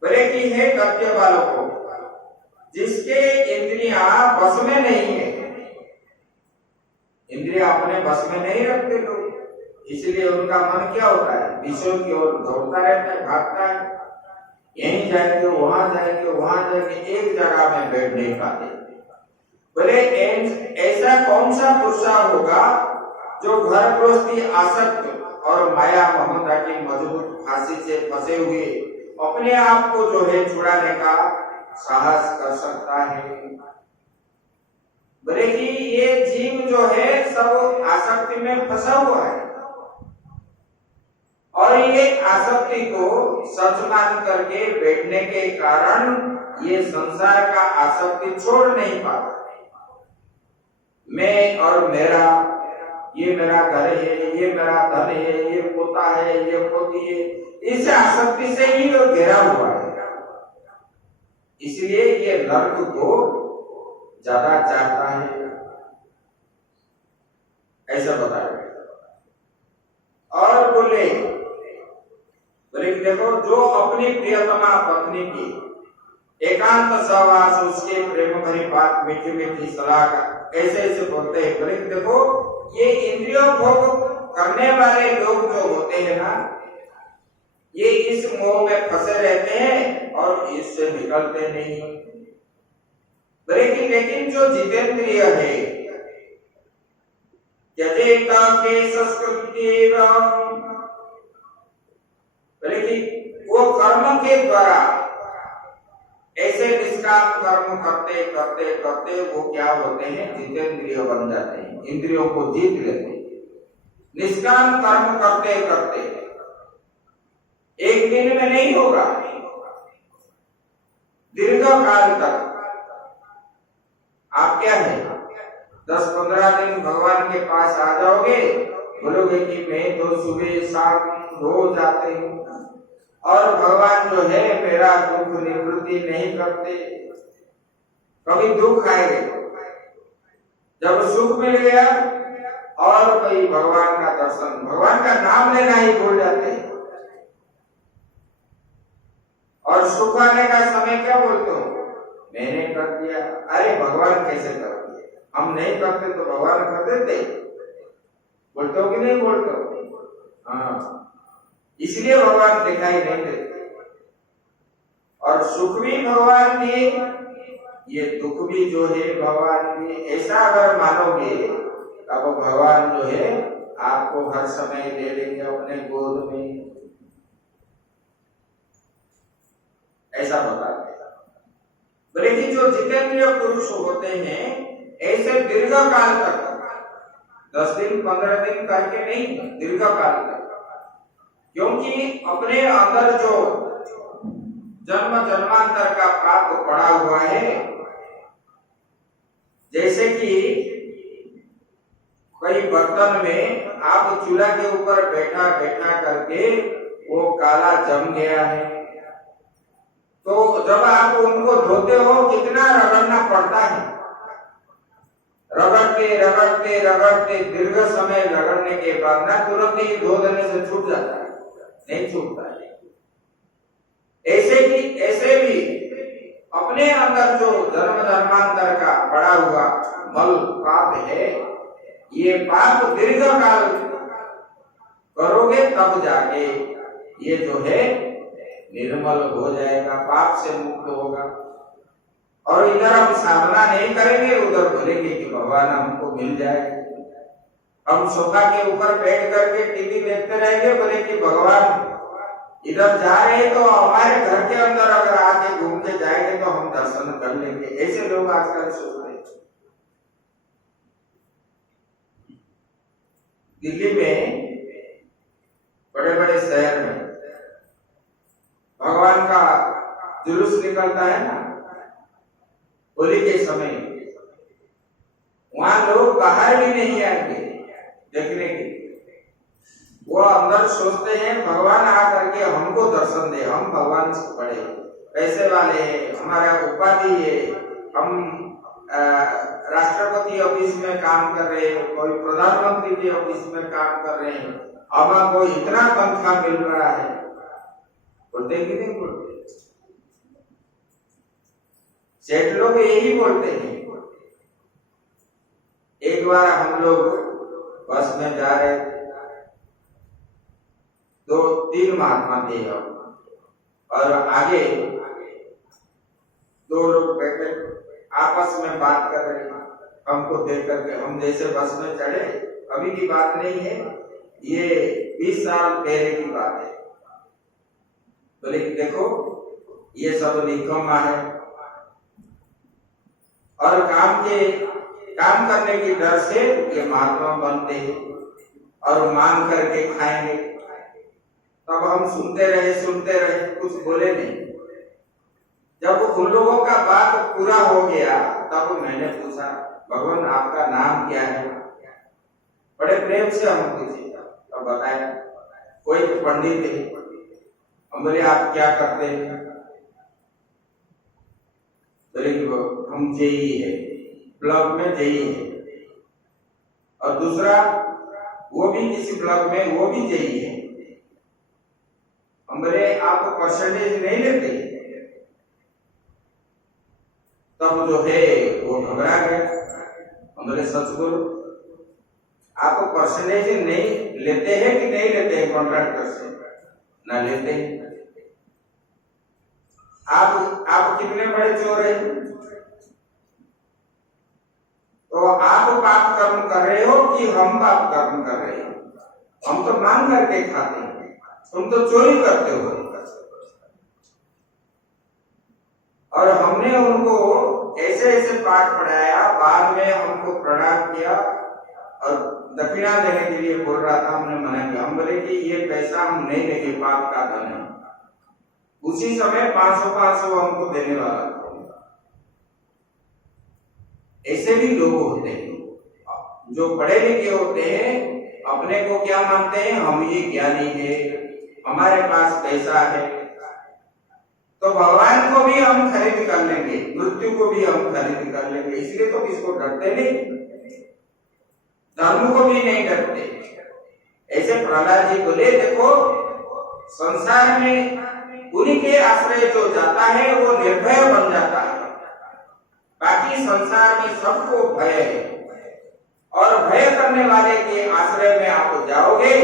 बोले कि हे दत्य बालकों, जिसके इंद्रियां बस में नहीं है, इंद्रिया अपने बस में नहीं रखते लोग, इसलिए उनका मन क्या होता है, विषयों की ओर दौड़ता रहता है, भागता है। यहीं जाएंगे वहां जाएंगे वहां जाएंगे, एक जगह में बैठ नहीं पाते। बोले ऐसा कौन सा पुरुषार्थ होगा जो घर गृहस्थी आसक्त और माया ममता की मजबूत फांसी से फंसे हुए अपने आप को जो है छुड़ाने का साहस कर सकता है। बोले कि ये जीव जो है सब आसक्ति में फंसा हुआ है और ये आसक्ति को सच मान करके बैठने के कारण ये संसार का आसक्ति छोड़ नहीं पाता। मैं और मेरा, ये मेरा घर है, ये मेरा धन है, ये पोता है, ये पोती है, इस आसक्ति से ही वो घिरा हुआ है। इसलिए ये नर्क को ज्यादा चाहता है, ऐसा बताया। और बोले कि देखो, जो अपनी प्रियतमा पत्नी की एकांत सहवास, उसके प्रेम भरी बात, मीठी मीठी सलाह ऐसे ऐसे बोलते हैं। बोले कि देखो, ये इंद्रियों भोग करने वाले लोग जो होते हैं ना, ये इस मोह में फंसे रहते हैं और इससे निकलते नहीं। लेकिन जो जितेंद्रिय है, यजेता के संस्कृति, वो कर्म के द्वारा ऐसे निष्काम कर्म करते करते करते वो क्या होते हैं, जितेंद्रिय बन जाते हैं, इंद्रियों को जीत लेते हैं। निष्काम कर्म करते करते एक दिन में नहीं होगा, दीर्घ काल तक आप क्या है 10-15 दिन भगवान के पास आ जाओगे, बोलोगे कि मैं तो सुबह शाम हो जाते हैं और भगवान जो है मेरा दुख निवृत्ति नहीं करते। कभी दुख आएगा, जब सुख मिल गया और कोई भगवान का दर्शन, भगवान का नाम लेना ही भूल जाते हैं। और सुख आने का समय क्या बोलते हो, मैंने कर दिया। अरे भगवान कैसे कर दिए, हम नहीं करते तो भगवान कर देते, बोलते हो कि नहीं बोलते हो? हाँ, इसलिए भगवान दिखाई नहीं देते। और सुख भी भगवान के, ये दुख भी जो है भगवान के, ऐसा अगर मानोगे तब भगवान जो है आपको हर समय ले लेंगे अपने गोद में, ऐसा बताते हैं। बोले कि जो जितेंद्रिय पुरुष होते हैं ऐसे दीर्घ काल तक, 10 दिन 15 दिन करके नहीं, दीर्घ काल तक, क्योंकि अपने अंदर जो जन्म जन्मांतर का पाप पड़ा हुआ है, जैसे कि कई बर्तन में आप चूल्हा के ऊपर बैठा बैठा करके वो काला जम गया है, तो जब आप उनको धोते हो कितना रगड़ना पड़ता है, रगड़ते रगड़ते रगड़ते दीर्घ समय रगड़ने के बाद ना तुरंत ही धो देने से छूट जाता है, नहीं छूटता है। ऐसे भी अपने अंदर जो जन्म जन्मांतर का पड़ा हुआ मल पाप है, ये पाप दीर्घ काल करोगे तब जाके ये जो है निर्मल हो जाएगा, पाप से मुक्त होगा। और इधर हम साधना नहीं करेंगे, उधर बोलेंगे कि भगवान हमको मिल जाए। हम सोफा के ऊपर बैठ करके टीवी देखते रहेंगे, बोले कि भगवान इधर जा रहे तो हमारे घर के अंदर अगर आके घूम के जाएंगे तो हम दर्शन कर लेंगे। ऐसे लोग आजकल सोच रहे हैं। दिल्ली में, बड़े बड़े शहर में भगवान का जुलूस निकलता है ना होली के समय, वहां लोग बाहर भी नहीं आएंगे देखने के, वो अंदर सोचते हैं भगवान आकर के हमको दर्शन दे, हम भगवान से बड़े पैसे वाले हैं, हमारा उपाधि है, हम राष्ट्रपति ऑफिस में काम कर रहे हैं, कोई प्रधानमंत्री के ऑफिस में काम कर रहे हैं, अब हमको इतना तनख्वाह मिल रहा है, बोलते कि नहीं बोलते? सेठ लोग यही बोलते हैं। एक बार हम लोग बस में जा रहे थे, 2-3 महात्मा थे हम, और आगे 2 लोग बैठे आपस में बात कर रहे हैं। हमको देख करके, हम जैसे बस में चढ़े, अभी की बात नहीं है, ये 20 साल पहले की बात है। बोले कि देखो ये सब निकम्मा है और काम करने की डर से ये महात्मा बनते हैं और मांग करके खाएंगे। तब हम सुनते रहे, कुछ बोले नहीं। जब उन लोगों का बात पूरा हो गया तब मैंने पूछा, भगवान आपका नाम क्या है? बड़े प्रेम से हम पूछे, तब बताया कोई पंडित है। हम बोले आप क्या करते हैं? बोले हम जेई है, ब्लॉक में जेई है, और दूसरा वो भी किसी ब्लॉक में, वो भी जेई है। हम बोले आप परसेंटेज नहीं लेते? तब जो है वो घबरा गया। हम बोले सच बोलो, आप परसेंटेज नहीं लेते हैं कि नहीं लेते हैं कॉन्ट्रैक्टर से? ना लेते हैं। आप कितने बड़े चोर हैं? तो आप पाप कर्म कर रहे हो कि हम पाप कर्म कर रहे हैं? हम तो मांग करके खाते हैं, तुम तो चोरी करते हो। और हमने उनको ऐसे ऐसे पाठ पढ़ाया, बाद में हमको प्रणाम किया और दक्षिणा देने के लिए बोल रहा था, हमने मना किया। हम बोले कि ये पैसा हम नहीं देंगे, पाप का धन है। उसी समय 500 हमको देने वाला था। ऐसे भी लोग होते हैं जो पढ़े लिखे होते हैं, अपने को क्या मानते हैं, हम ये ज्ञानी है, हमारे पास पैसा है तो भगवान को भी हम खरीद कर लेंगे, मृत्यु को भी हम खरीद कर लेंगे, इसलिए तो किसको डरते नहीं, धर्म को भी नहीं डरते। ऐसे प्रहलाद जी बोले देखो संसार में उन्हीं के आश्रय जो जाता है वो निर्भय बन जाता है, बाकी संसार में सबको भय है और भय करने वाले के आश्रय में आप जाओगे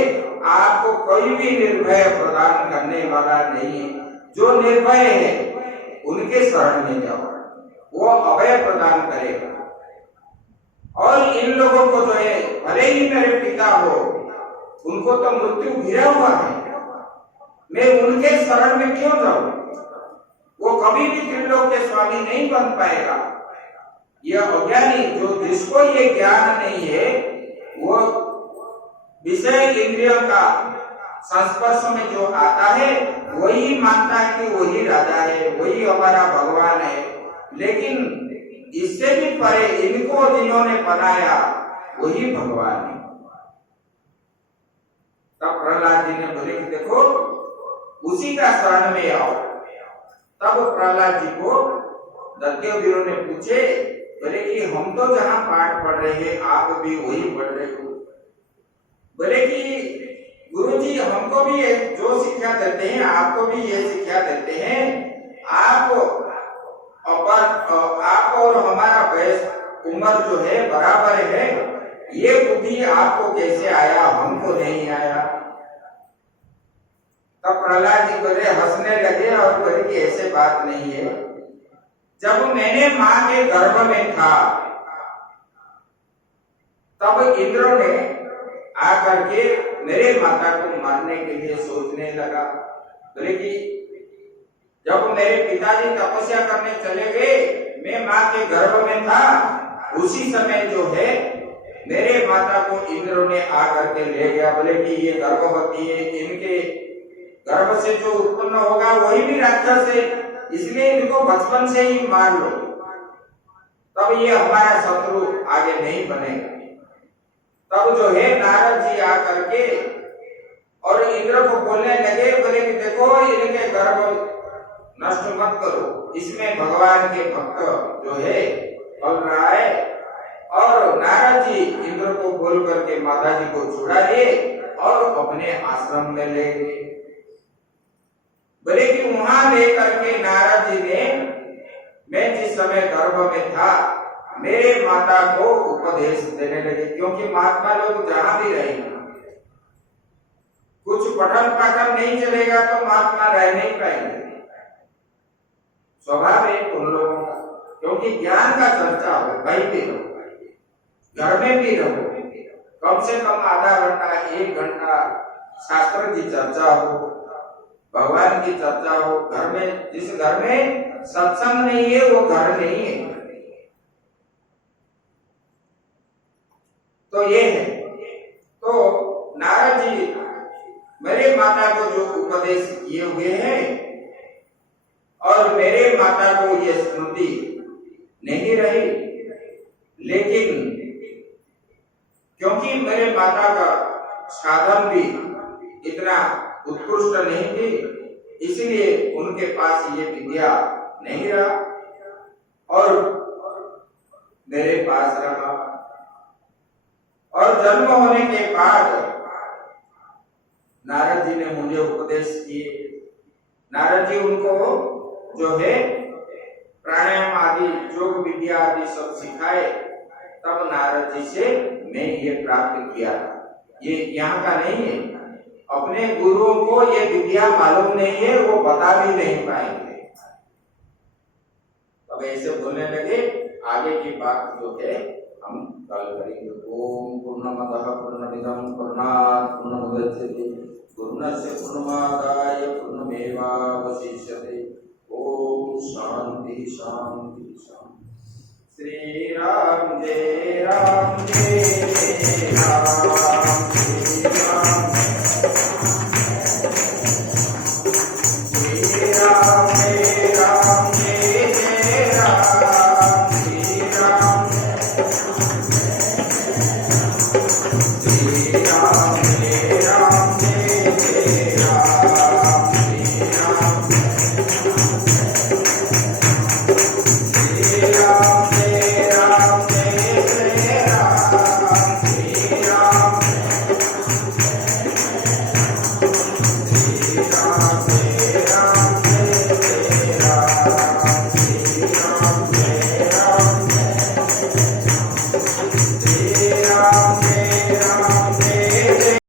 आपको कोई भी निर्भय प्रदान करने वाला नहीं है। जो निर्भय है उनके शरण में जाओ, वो अभय प्रदान करेगा। और इन लोगों को जो है भले ही मेरे पिता हो उनको तो मृत्यु घिरा हुआ है, मैं उनके शरण में क्यों जाऊं, वो कभी भी त्रिलोक के स्वामी नहीं बन पाएगा। यह अज्ञानी जो जिसको ये ज्ञान नहीं है वो विषय इंद्रियों का संस्पर्श में जो आता है वही मानता है कि वही राजा है, वही हमारा भगवान है, लेकिन इससे भी परे इनको जिन्होंने बनाया वही भगवान है। तब प्रहलाद जी ने बोले कि देखो उसी का शरण में आओ। तब प्रहलाद जी को दत्तेवीरों ने पूछे, बोले कि हम तो जहां पाठ पढ़ रहे हैं आप भी वही पढ़ रहे हो। बोले कि गुरुजी हमको भी जो शिक्षा देते हैं आपको भी ये शिक्षा देते हैं, आप और हमारा वयस उम्र जो है बराबर है, ये बुद्धि आपको कैसे आया हमको नहीं आया। तब प्रहलाद जी बोले हंसने लगे और बोले कि ऐसे बात नहीं है, जब मैंने मां के गर्भ में था तब इंद्र ने आकर के मेरे माता को मारने के लिए सोचने लगा। बोले कि जब मेरे पिताजी तपस्या करने चले गए मैं मां के गर्भ में था, उसी समय जो है मेरे माता को इंद्र ने आकर के ले गया। बोले कि ये गर्भवती है, इनके गर्भ से जो उत्पन्न होगा वही भी राक्षस है, इसलिए इनको बचपन से ही मार लो, तब ये हमारा शत्रु आगे नहीं बनेगा। तब जो है नारद जी आकर के और इंद्र को बोलने लगे, बोले कि देखो इनके गर्भ नष्ट मत करो, इसमें भगवान के भक्त जो है पल रहा है। और नारद जी इंद्र को बोल करके माता जी को छुड़ा लिए और अपने आश्रम में ले गए। बोले कि वहां लेकर के नारद जी ने मैं जिस समय गर्भ में था मेरे माता को उपदेश देने लगे, क्योंकि महात्मा लोग जहां भी रहेंगे कुछ पठन पाठन नहीं चलेगा तो महात्मा रह नहीं पाएंगे, स्वभाव है उन लोगों का। क्योंकि ज्ञान का चर्चा हो, कहीं भी रहो, घर में भी रहो, कम से कम आधा घंटा 1 घंटा शास्त्र की चर्चा हो, भगवान की चर्चा हो। घर में जिस घर में सत्संग नहीं है वो घर नहीं है। तो ये है, तो नारद जी मेरे माता को जो उपदेश किए हुए हैं और मेरे माता को ये स्मृति नहीं रही, लेकिन क्योंकि मेरे माता का साधन भी इतना उत्कृष्ट नहीं थी, इसलिए उनके पास ये विद्या नहीं रहा और मेरे पास रहा। और जन्म होने के बाद नारद जी ने मुझे उपदेश किए। नारद जी उनको जो है प्राणायाम आदि योग विद्या आदि सब सिखाए, तब नारद जी से मैं ये प्राप्त किया था। ये यहाँ का नहीं है, अपने गुरुओं को ये विद्या मालूम नहीं है, वो बता भी नहीं पाएंगे। तब ऐसे बोलने लगे, आगे की बात जो है हम कल करेंगे। ओम पूर्णमदः पूर्णमिदं पूर्णात् पूर्णमुदच्यते पूर्णस्य पूर्णमादाय पूर्णमेवावशिष्यते। ओम शांति शांति शांति। श्री राम जय राम।